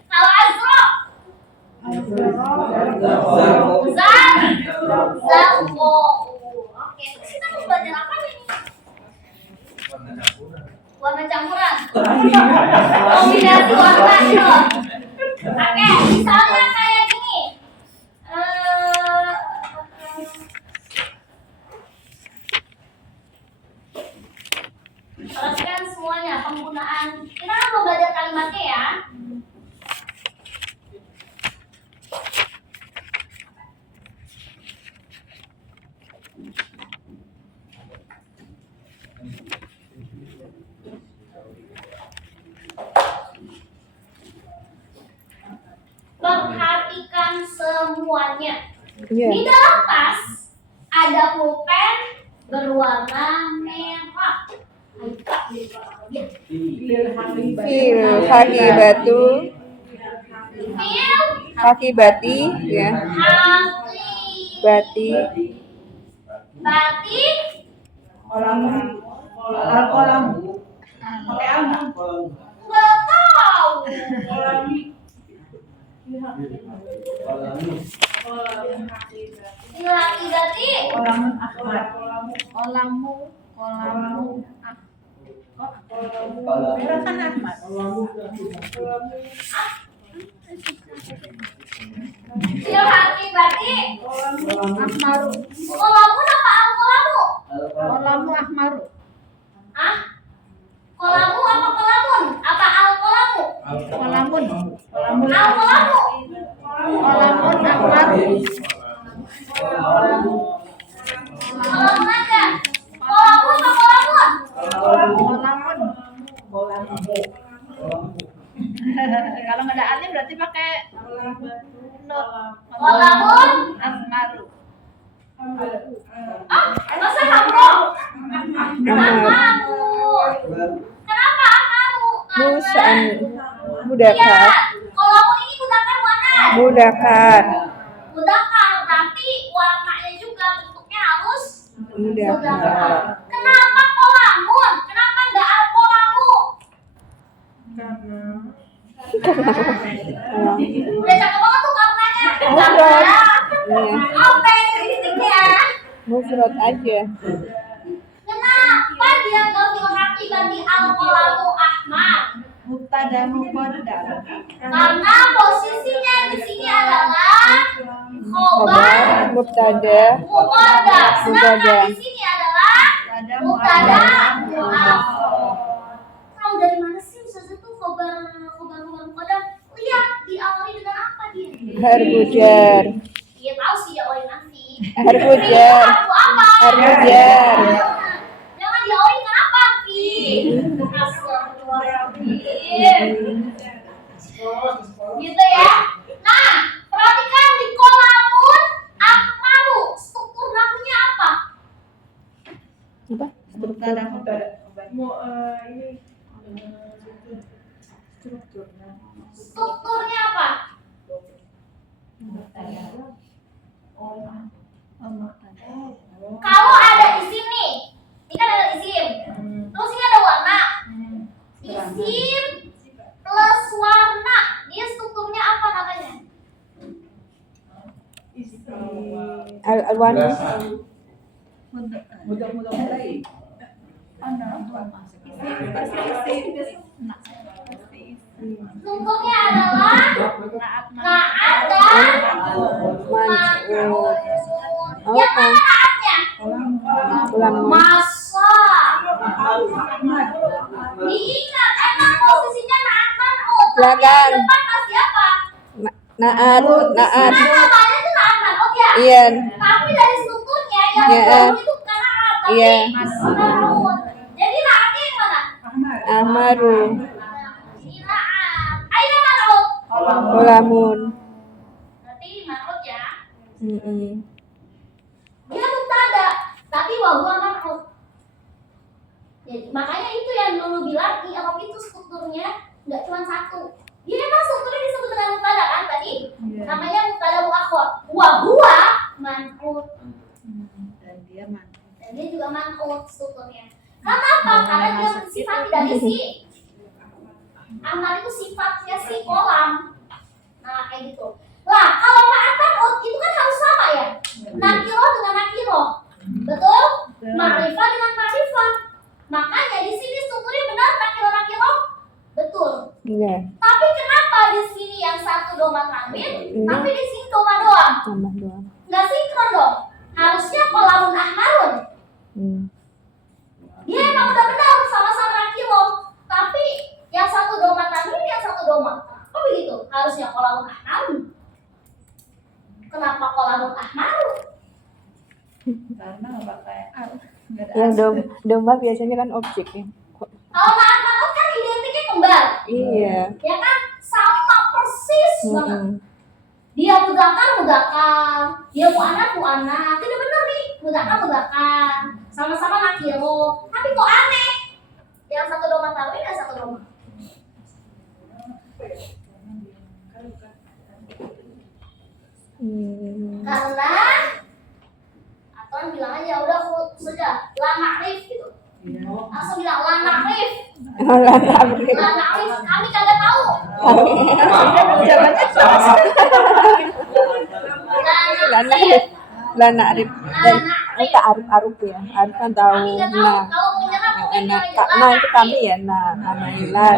Kalau Azro. Zarko. Oke, terus kita mau belajar apa ini? Warna campuran. Kombinasi warna itu. Oke, misalnya kayak gini. Perhatikan semuanya penggunaan. Kita kan mau belajar kalimatnya ya. Perhatikan semuanya. Iya. Di dalam tas ada pulpen berwarna merah. Fil kaki batu, Fil, kaki bati ya. hati, Bati, batik, Kolam. Pakai almu. nggak tahu. Fil, hati, batik, Kolamun Ahmad. Kolamu. Merah kan Ahmad. fil, hati, batik. Ahmaru. Kolamun apa al-kolamu? Kolamu ahmaru. Hah? Kolamu apa kolamun? Apa al-kolamu? Kolamun. Al-kolamu. Kolamun ahmaru. Kolamun aja. Kolamu apa kolamun? Kolamun. Kalau nggak ada alif berarti pakai not. Kolamun. Ahmaru. Masa kamu? Ahmamu. Kenapa ahmamu? Musan, Iya. mudakar, Kolamun ini mudakar mana? mudakar, Mudakar. Berarti warnanya juga bentuknya harus mudakar. mudakar. Kenapa kolamun? Kenapa nggak al-kolamu? Udah cakep banget tuh karenanya. Mufrad. Iya. Apa yang kritiknya? Mufrad aja. Kenapa dia nggak fil hati ganti al-kolamu Ahmad? Mubtada muqaddar. Karena posisinya di sini adalah khobar Khobar, mubtada, mubtada. Sedangkan Mubtada. di sini adalah mubtada muakhar. Tahu dari mana sih Ustazah tuh khobar mubtada? Lihat diawali dengan apa dia? harbujar, Iya tahu sih diawali nanti. harbujar, Harfu apa? harbujar. Jangan diawali dengan apa, Fi? Astagfirullahaladzim. Gitu ya. Nah, perhatikan di kolamun akmaru. Struktur nahunya apa? Apa? Mubtada. Strukturnya apa? Kalau ada isim nih, ini kan ada isim. Terus ini ada warna. Isim plus warna. Dia strukturnya apa namanya? Al-alwanu, Mudah-mudahan. Strukturnya adalah naat dan man'ut. Yang mana naatnya? ulang Masa. Ahmad. Diingat, emang posisinya naat manut. Tapi Belakang. yang depan pasti apa? Naat. Nah, namanya tuh naat manut ya. Iya. Tapi dari strukturnya yang Iya. baru itu bukan naat, tapi Iya. manut. Jadi naatnya yang mana? Ahmad. Ahmaru. Ini naat. Aina manut. Kolamun. Berarti manut ya. Dia mubtada, tapi wahuwa manut. Jadi makanya itu yang dulu bilang i'rab itu strukturnya nggak cuma satu. Dia memang strukturnya disebut dengan mubtada kan tadi? Namanya mubtada muakhar. Wahuwa manut. Dan dia manut. Dan dia juga manut strukturnya. Kenapa? Karena dia bersifat dari si amal itu sifatnya si kolam. Nah kayak gitu. Lah kalau ma'at manut itu kan harus sama ya. Nakiro dengan nakiro, betul? Ma'rifah dengan ma'rifah. Makanya di sini strukturnya benar nakiro, betul. Iya. Tapi kenapa di sini yang satu doma tanwin, tapi di sini doma doang? Tambah doang. Nggak sinkron dong. Harusnya kolamun ahmarun. Dia emang udah benar sama-sama nakiro, tapi yang satu doma tanwin, yang satu doma. Kok begitu? Harusnya kolamun ahmarun. Kenapa kolamun ahmarun? Karena nggak pakai al. Yang domba biasanya kan objek ya. Kalau ma'at manut kan identiknya kembar. Iya. Ya kan sama persis banget. Dia mudakar, dia mu'anat. Tidak benar nih, mudakar. Sama-sama nakiro. Tapi kok aneh? Yang satu doma tanwin, yang satu doma. Karena atau bilang aja udah sudah la ma'rif gitu. Langsung bilang la ma'rif. La ma'rif kami kagak tahu. Lana arif. Lana arif. Dan kita arif ya. Arif kan tahu. Kami nggak tahu. Nah, Kalau menyerap mungkin nah, aja. nah itu kami ya. Nah, anailah.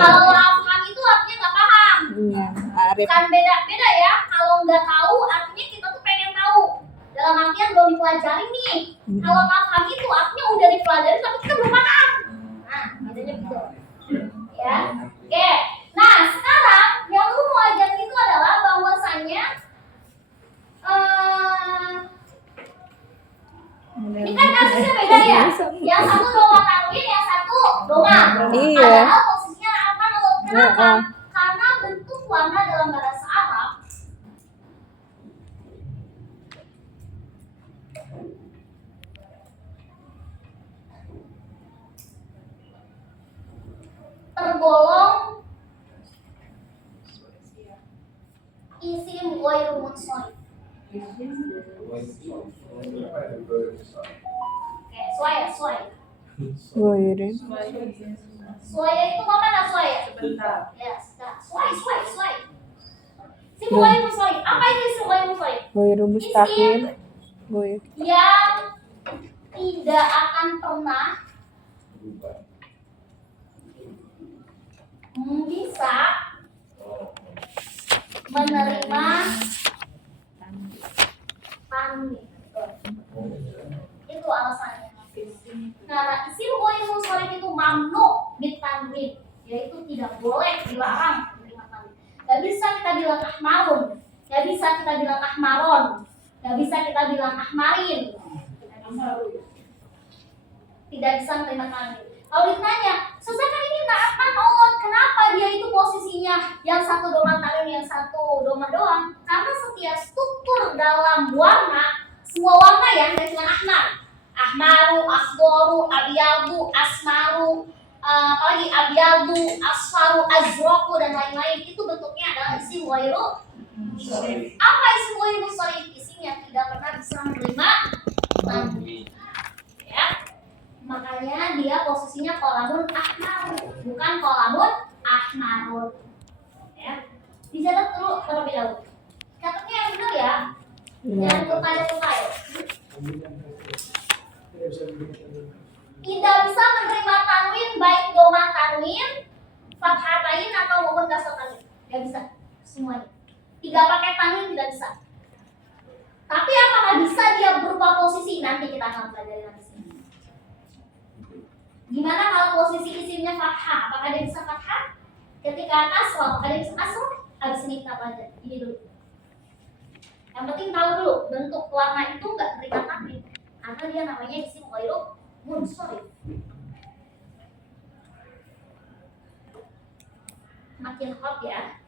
Kalau afham itu artinya nggak paham. Iya, arif. Kan beda ya. Kalau nggak tahu artinya kita tuh pengen tahu. Dalam artian belum dipelajari nih. Kalau paham itu artinya udah dipelajari tapi kita belum paham. Nah, bedanya gitu. Ya. Oke. Nah, sekarang yang lu mau ajarin itu adalah bahwasanya ini kan kasusnya beda ya. Yang satu doma tanwin, yang satu doma. Iya. Padahal posisinya apa? Kenapa? Karena bentuk warna dalam bahasa Arab tergolong isim ghairu munsharif. Oke, suaya. Goirin. Suaya itu mana suaya? Sebentar. Ya, suaya. Isim ghairu munsharif. Apa itu isim ghairu munsharif? Goiru mustaqim. Goir. Yang tidak akan pernah bisa menerima tanwin. Itu alasannya. Nah, isim ghairu munsharif itu mamnu bitanwin, yaitu tidak boleh, dilarang menerima tanwin. Gak bisa kita bilang ahmarun, gak bisa kita bilang ahmaron, gak bisa kita bilang ahmarin. Tidak bisa menerima tanwin. Kalau ditanya, Ustaz kan ini naat manut, kenapa dia itu posisinya yang satu doma tanwin, yang satu doma doang? Karena setiap struktur dalam warna, semua warna ya, nggak cuma ahmar, ahmaru, akhdoru, abyadu, asmaru, apalagi abyadu, asfaru, azroku dan lain-lain, itu bentuknya adalah isim ghairu munsharif. Apa isim ghairu munsharif? Isim yang tidak pernah bisa menerima tanwin. Ya. Makanya dia posisinya kolamun ahmar, bukan kolamun ahmarun. Ya. Dicatat dulu terlebih dahulu. Catatnya yang benar ya. Jangan lupa ya. Tidak bisa menerima tanwin baik doma tanwin, fathatain atau maupun kasroh tanwin. Tidak bisa semuanya. Tidak pakai tanwin tidak bisa. Tapi apakah bisa dia berupa posisi? Nanti kita akan pelajari nanti. Gimana kalau posisi isimnya fathah? Apakah dia bisa fathah? Ketika kasroh, apakah dia bisa kasroh? Abis ini kita pelajari. Ini dulu. Yang penting tahu dulu bentuk warna itu nggak berikan takdir, karena dia namanya isim ghairu munsharif. Makin hot ya.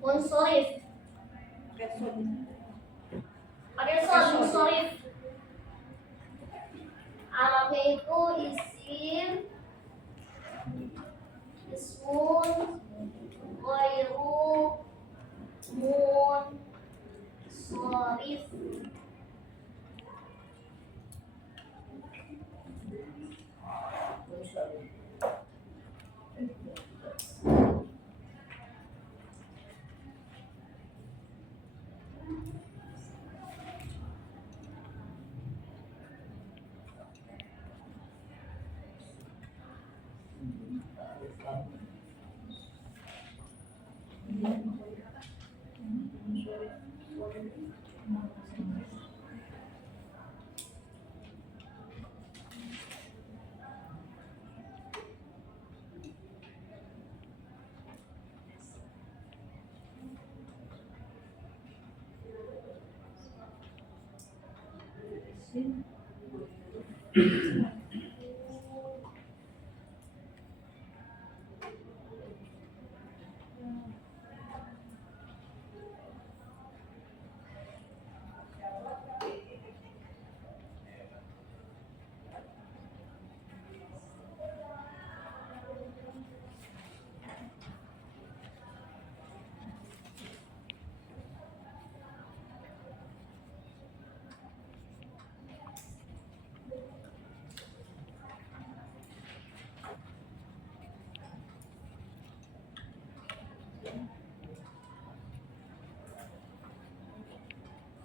Munsorif. Pakai son munsorif. Arabnya itu isim ismun ghairu munsharif.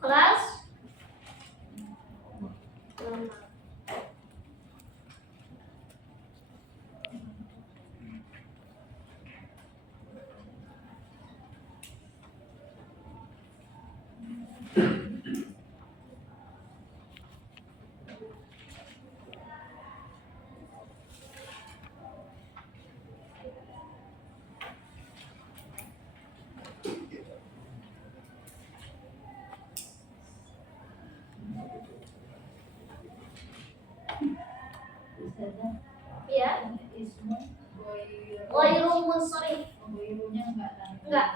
Kelas ya. Ghairu munsharif. Enggak.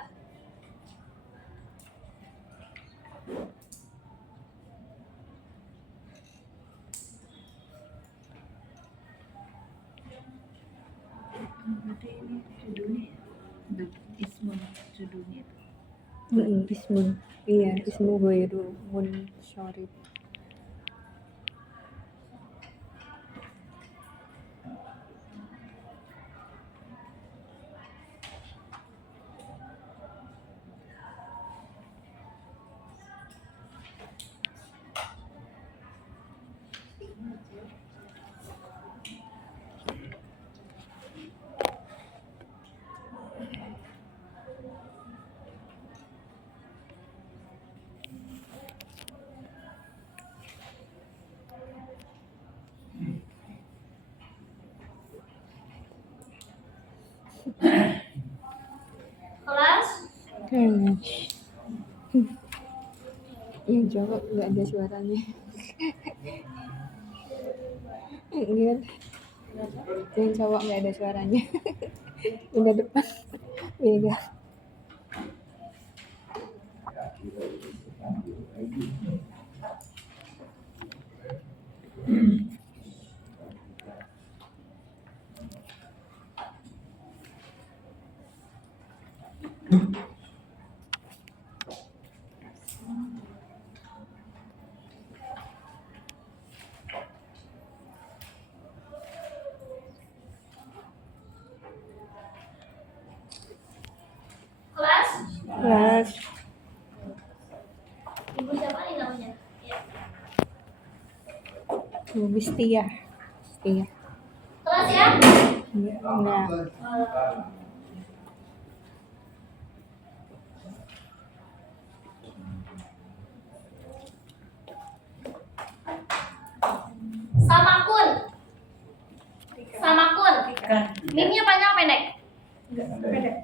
Ismun. Iya, ismu ghairu munsharif. Kelas Yang jawab nggak ada suaranya. Iya. Yang jawab nggak ada suaranya. Udah depan. Beda. Kelas? Kelas Ibu siapa nih namanya? Ya. Bu Setia. Setia. Kelas ya? Enggak. Samakun. Samakun. Mimnya panjang pendek? Pendek.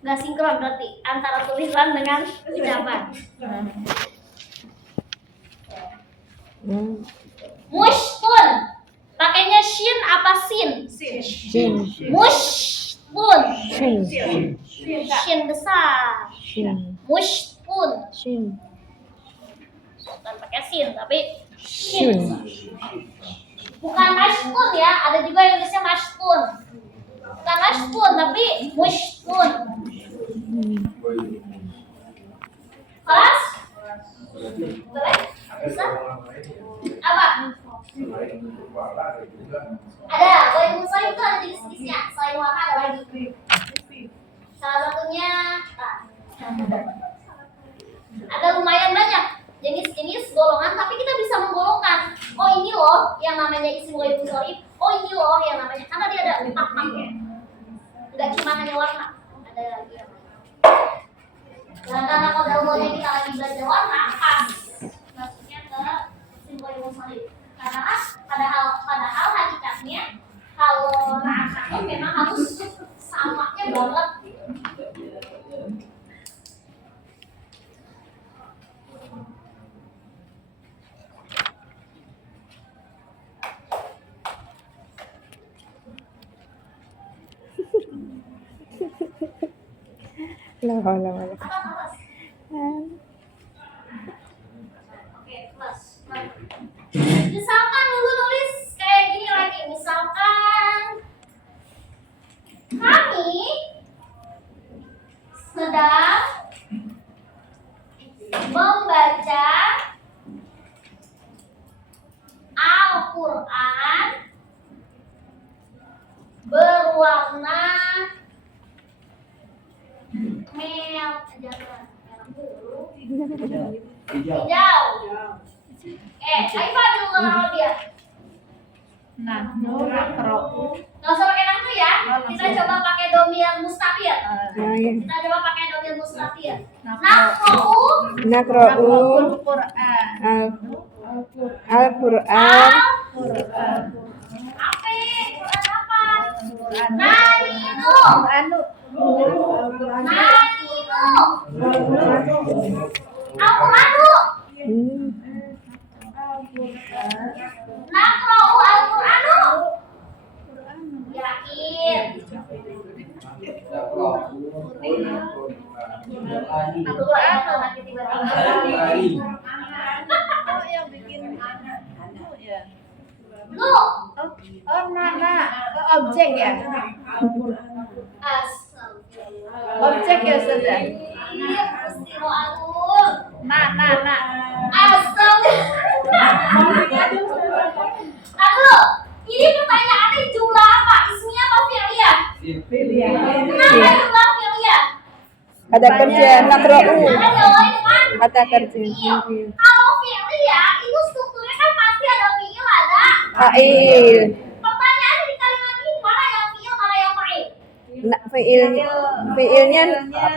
Nggak sinkron berarti antara tulisan dengan ucapan. Mushpun. Pakainya shin apa sin? Shin. Mushpun. Shin. Shin besar. Shin. Mushpun. Shin. Bukan pakai sin tapi Shin. bukan mashpun ya, ada juga yang tulisnya mashpun. Bukan mashpun tapi mushpun. Kelas? Boleh? Bisa? Apa? Ada, boleh muslim itu ada jenis-jenisnya. Selain warna ada lagi. Salah satunya ada lumayan banyak jenis-jenis golongan, tapi kita bisa menggolongkan. Oh ini loh yang namanya isim ghairul munsharif. Oh ini loh yang namanya, karena dia ada empat-empatnya. Tidak cuma hanya warna, ada lagi yang lain. Dan karena kodenya kita lagi belajar warna, pas masuknya ke isim ghairul munsharif. Karena padahal hakikatnya kalau naasnya memang harus samanya banget. Lah, lah. Apa kelas? Oke, kelas. Misalkan dulu nulis kayak gini lagi. Misalkan kami sedang membaca Al-Quran berwarna merah dulu. Hijau. Aifah dulu kalau dia. Nah, naqra'u. Nggak usah pakai nahnu ya. Kita coba pakai domir mustafir. Nah, ya. Kita coba pakai domir mustafir. Naqra'u Naqra'u Quran. Al-Qur'an. Quran. apa? Quran apa? Quran. Naninu. Anu. Naninu. Al-Quranu. Naqra'u Al-Quranu. Yakin. Al-Quran nanti tiba-tiba. Oh, yang bikin anu ya. Lu. Oh, nana. Oh, objek ya. Objek ya sudah. Nah. Lalu, ini pertanyaannya jumlah apa? Ismiyah apa fi'liyah? Kenapa jumlah fi'liyah? Kata kerja naqra'u. Karena jawabannya dengan Kata kerja. fi'il. Kalau fi'liyah itu strukturnya kan pasti ada fi'il, ada. Fa'il. Pertanyaannya di kalimat ini mana yang fi'il, mana yang fa'il? Nah, fi'ilnya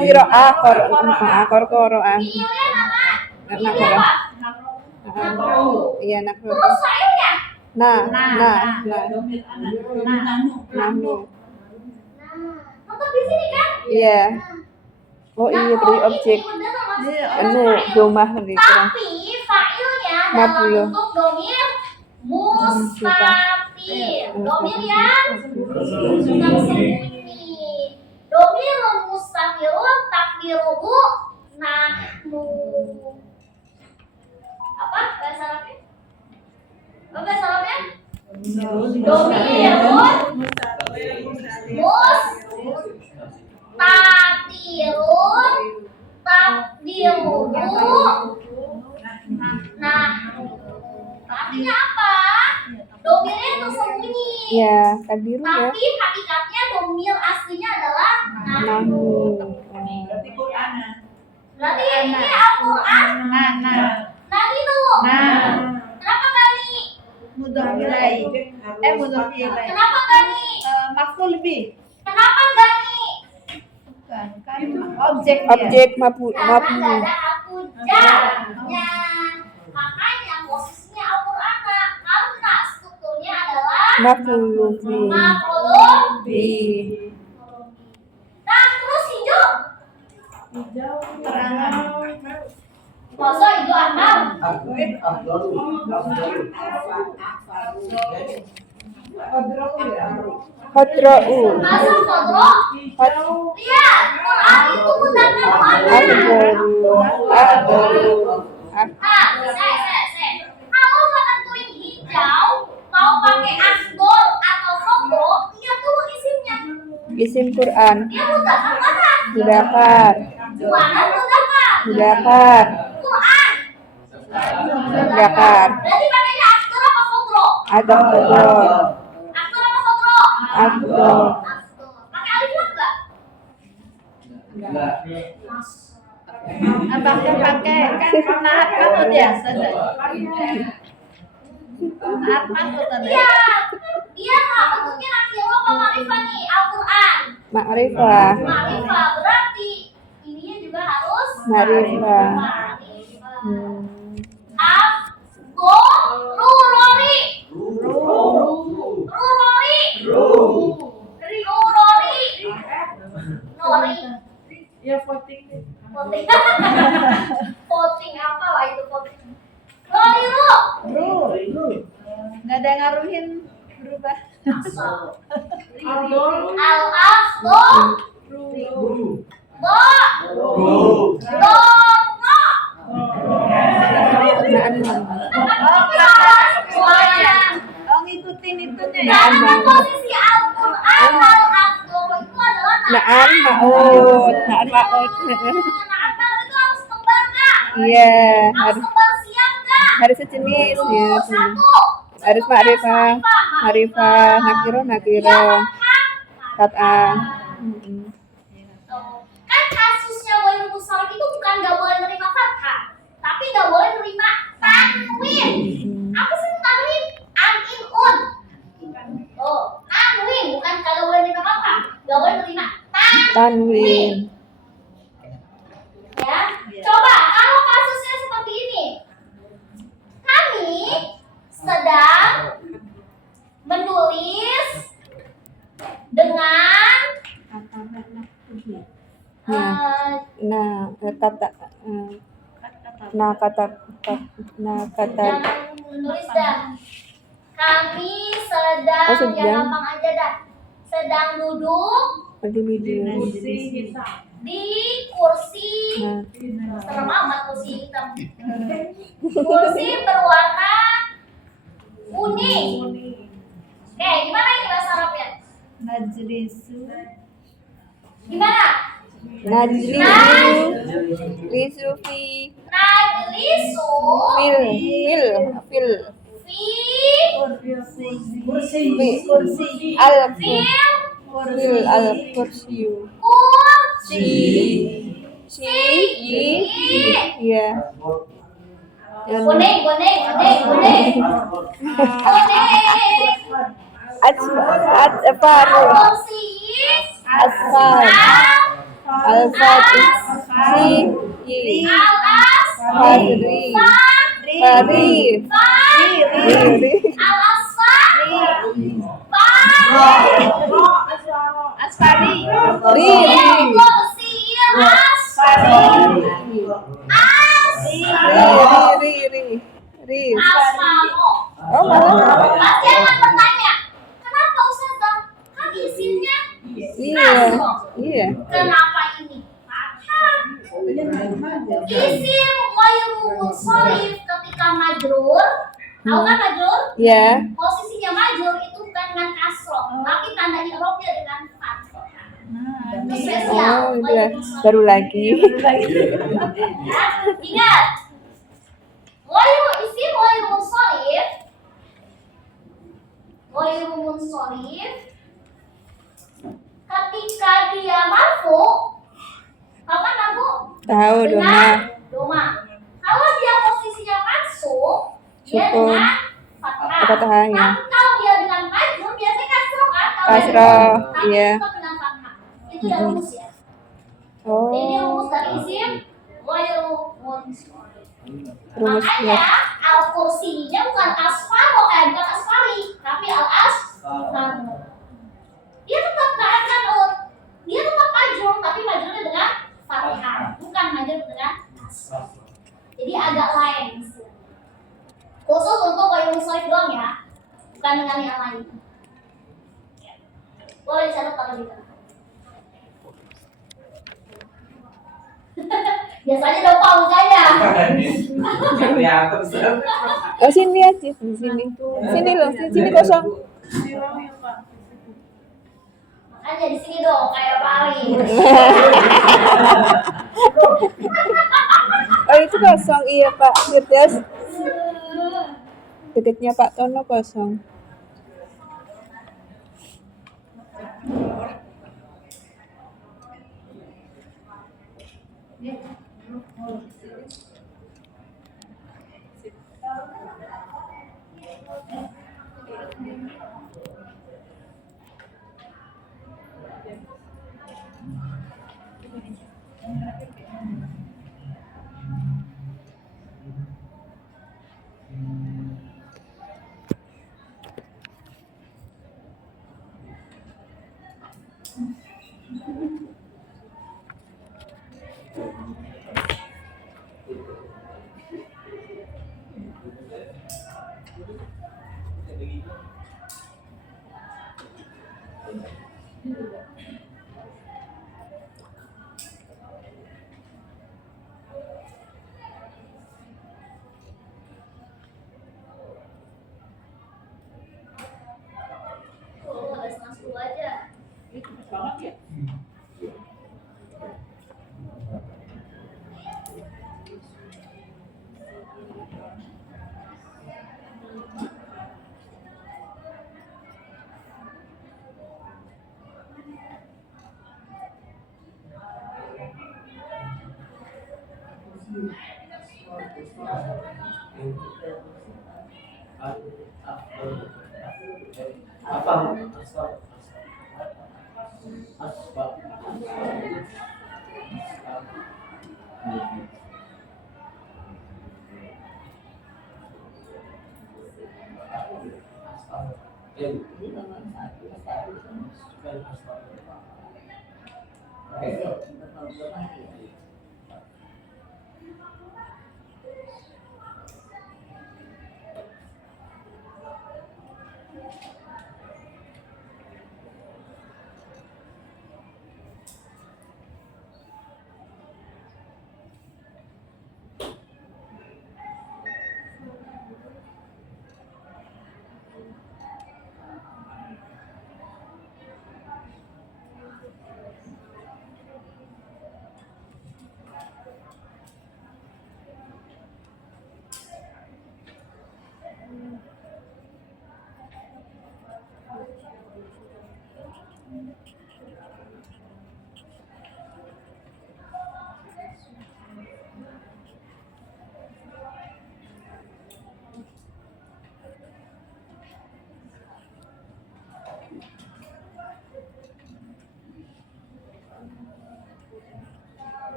qira'ah qira'ah. Fi'ilnya nama. Fi'ilnya Naqra'u. apa? Iya, naqra'u. Terus fa'ilnya? Nah. Nah, tetap di sini kan? Iya. Oh iya, beri objek. Anu domah nih. Tapi fa'ilnya dalam 50. bentuk domir mustafir. Domir yang tersembunyi. Domirun mustafirun takdiruhu nahnu. Apa bahasa Arabnya? Apa bahasa Arabnya? Domirun mustafirun Nah, artinya apa? Domirnya tersembunyi. Ya, takdiru ya. Tapi hakikatnya domir aslinya adalah Nahu. Berarti Quran. Berarti ini Al-Quran. Nah, itu. Kenapa kami? mudhof ilaih. Mudhof ilaih. Kenapa kami? Maf'ul bih. Kenapa kami? Bukan, kan objek dia. Objek maf'ul. Karena nggak ada aku-nya. Makanya posisinya Al-Quran karena strukturnya adalah Maf'ul fi. maf'ulun. Bi. Nah, terus hijau. Terangan. Masa hijau Ahmad? Hadra'u. Masa kodro? Lihat, Quran itu menggunakan mana? Akbaru. Akbaru. Kalau nggak tentuin hijau, mau pakai asdor atau kodro, dia tuh isimnya. Isim Quran. Dia mudzakkar mana? Mudzakkar. Mana mudzakkar? Mudzakkar. Quran. Mudzakkar. Berarti pakainya asdor apa kodro? Ada kodor. Asdor apa kodro? Akbar. Asdor. Pakai alif lam nggak? Apakah pakai kan naat manut ya saja. Naat manut tadi. Iya. Dia nggak bentuknya nakiro apa ma'rifah nih? Al-Quran. Ma'rifah. Ma'rifah berarti ininya juga harus Ma'rifah. Ma'rifah. Hmm. Rurori. Nori. Ya voting. Voting. Voting apa lah itu voting? Nori lu. Nggak ada yang ngaruhin berubah. Al-Asdo. Bo. Dono. Semuanya. Oh ngikutin itunya ya. Karena posisi Al-Quran Al-Asdo itu adalah Na'an ma'ud. Na'an ma'ud. Na'an itu harus kembar kak. Iya, Harus harus kembar siang kak. harus sejenis ya. Satu. Harus ma'rifah. Ma'rifah, nakiro. Kat'ah. Kan kasusnya wairul musharraf itu bukan nggak boleh nerima fathah, tapi nggak boleh nerima tanwin. Apa sih tanwin? An-in-un. Oh, tanwin bukan kalau boleh nerima fathah, nggak boleh nerima tanwin. Tanwin. Ya, coba kalau kasusnya seperti ini, kami sedang menulis dengan kata jangan menulis dah. Kami sedang, Oh, sedang. yang gampang aja dah. Sedang duduk di kursi. Serem amat kursi hitam. Kursi berwarna kuning. Oke, gimana ini bahasa Arabnya? Majlisu. Gimana? Lisu fi Najlisu fil fi Kursi. al fil fil al kursiyu kursi. iya Kuning. Asfaru Kursi. Asfar Al-Fatih Alas. Fadri Fadri Asfari. Oh malah Pasti akan bertanya, kenapa Ustazah? Kan isimnya iya kenapa ini? Isim wairul munsharif ketika majrur, tahu kan majrur? ya Posisinya majrur itu bukan dengan kasroh, tapi tanda i'rabnya dengan fathah. spesial. Oh, udah baru lagi. Ya, ingat. Ghairul munsharif. Ghairul munsharif ketika dia marfu, kapan marfu? Tahu doma. Doma. Kalau dia posisinya mansub, dia Sukun. dengan fathah. Fathah, ya. Tapi kalau dia dengan majrur, biasanya kasroh kan? Kalau dia Kasroh, tapi iya. tetap dengan fathah. Itu ya rumus ya. Oh, Ini rumus dari isim ghairul munsharif. rumusnya. Makanya al-kursinya bukan asfaro, bukan asfari, tapi al-asfaro. Dia tetap nggak akan dia tetap majrur, tapi majrurnya dengan fathah, bukan majrur dengan kasrah. Jadi agak lain. Khusus untuk ghairul munsharif doang ya, bukan dengan yang lain. Boleh dicatat kalau gitu. Biasanya udah tahu mukanya. Kelihatan Ustaz. Oh, sini aja, sini. Sini loh, sini kosong. Makanya di sini dong kayak Pari. Oh, itu kosong, iya Pak Firdaus. Deketnya Pak Tono kosong. Oh, ada setengah 10 aja. Apa?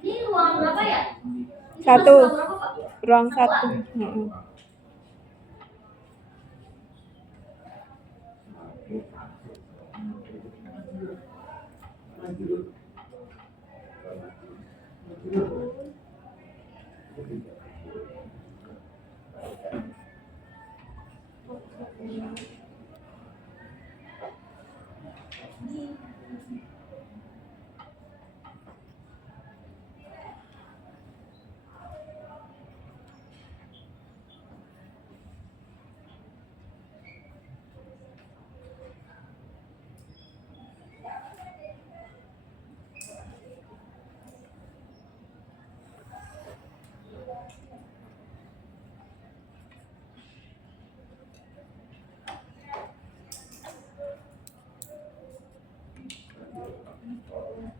Ini ruang berapa ya? Ini Satu. ruang berapa, Pak? Ruang Satu, satu. ah? Heeh.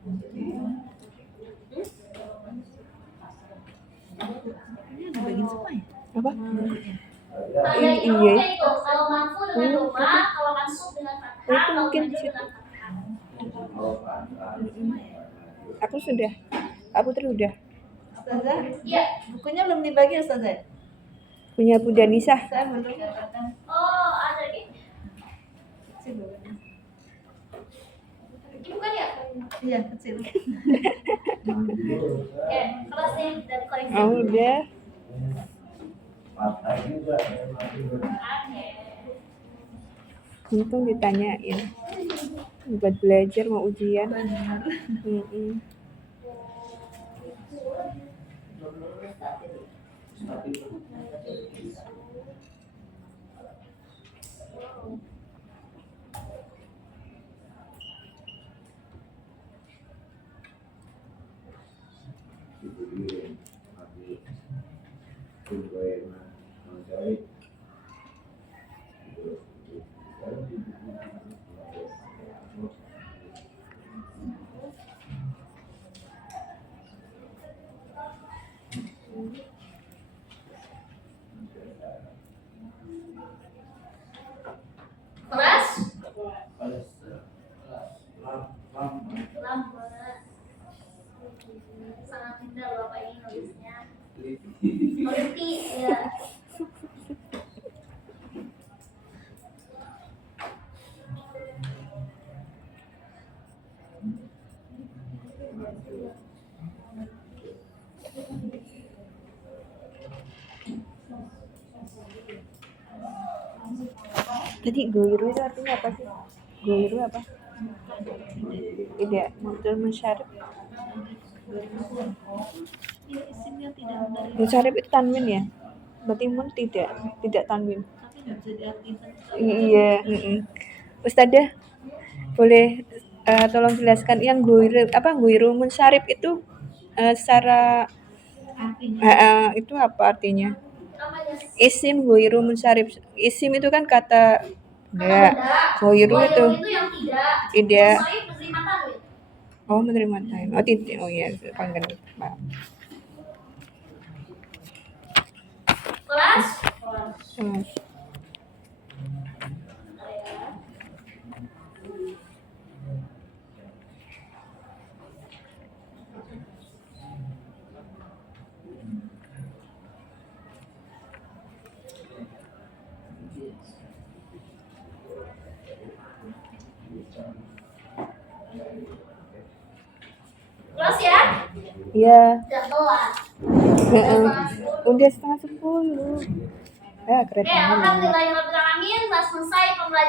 Ini ada bagian semua ya? Apa? Tanda Iya. hurufnya itu kalau manfu dengan doma, kalau mansub dengan fathah, Itu kalau mungkin majrur situ. dengan fathah. Aku sudah. Aku udah. Ustazah, Iya. bukunya belum dibagi Ustazah? Punya Bunda Nisa. Saya belum. Oh, ada deh. Kecil loh. Ini bukan ya? Iya, kecil. Ya, kelasnya dari koreksi. Oh, udah. Patah juga. Oke. Untung ditanyain. Buat belajar mau ujian. Benar. Mm-mm. Kelas? Lambat. Lambat. Sangat indah loh Bapak ini nulisnya. Teliti, ya. Tadi goiru itu artinya apa sih? Goiru apa? Tidak, betul mensyarif. Ini isimnya tidak dari Mensyarif itu tanwin ya? Berarti mun tidak tanwin. tapi nggak bisa diartikan. Iya, Ustadzah, boleh tolong jelaskan yang goiru mensyarif itu secara Artinya itu apa artinya? Namanya Isim goiru mensyarif. Isim itu kan kata enggak. Goiru itu yang tidak. tidak. Soalnya menerima tanwin. Oh, menerima time. Oh, tidak. Oh iya, panggilan. Maaf. Kelas? Hmm. Kelas ya? Iya. Udah kelas. Heeh. Udah 9:30. Ah, keren Oke, banget. alhamdulillahirabbil alamin. Telah selesai pembelajaran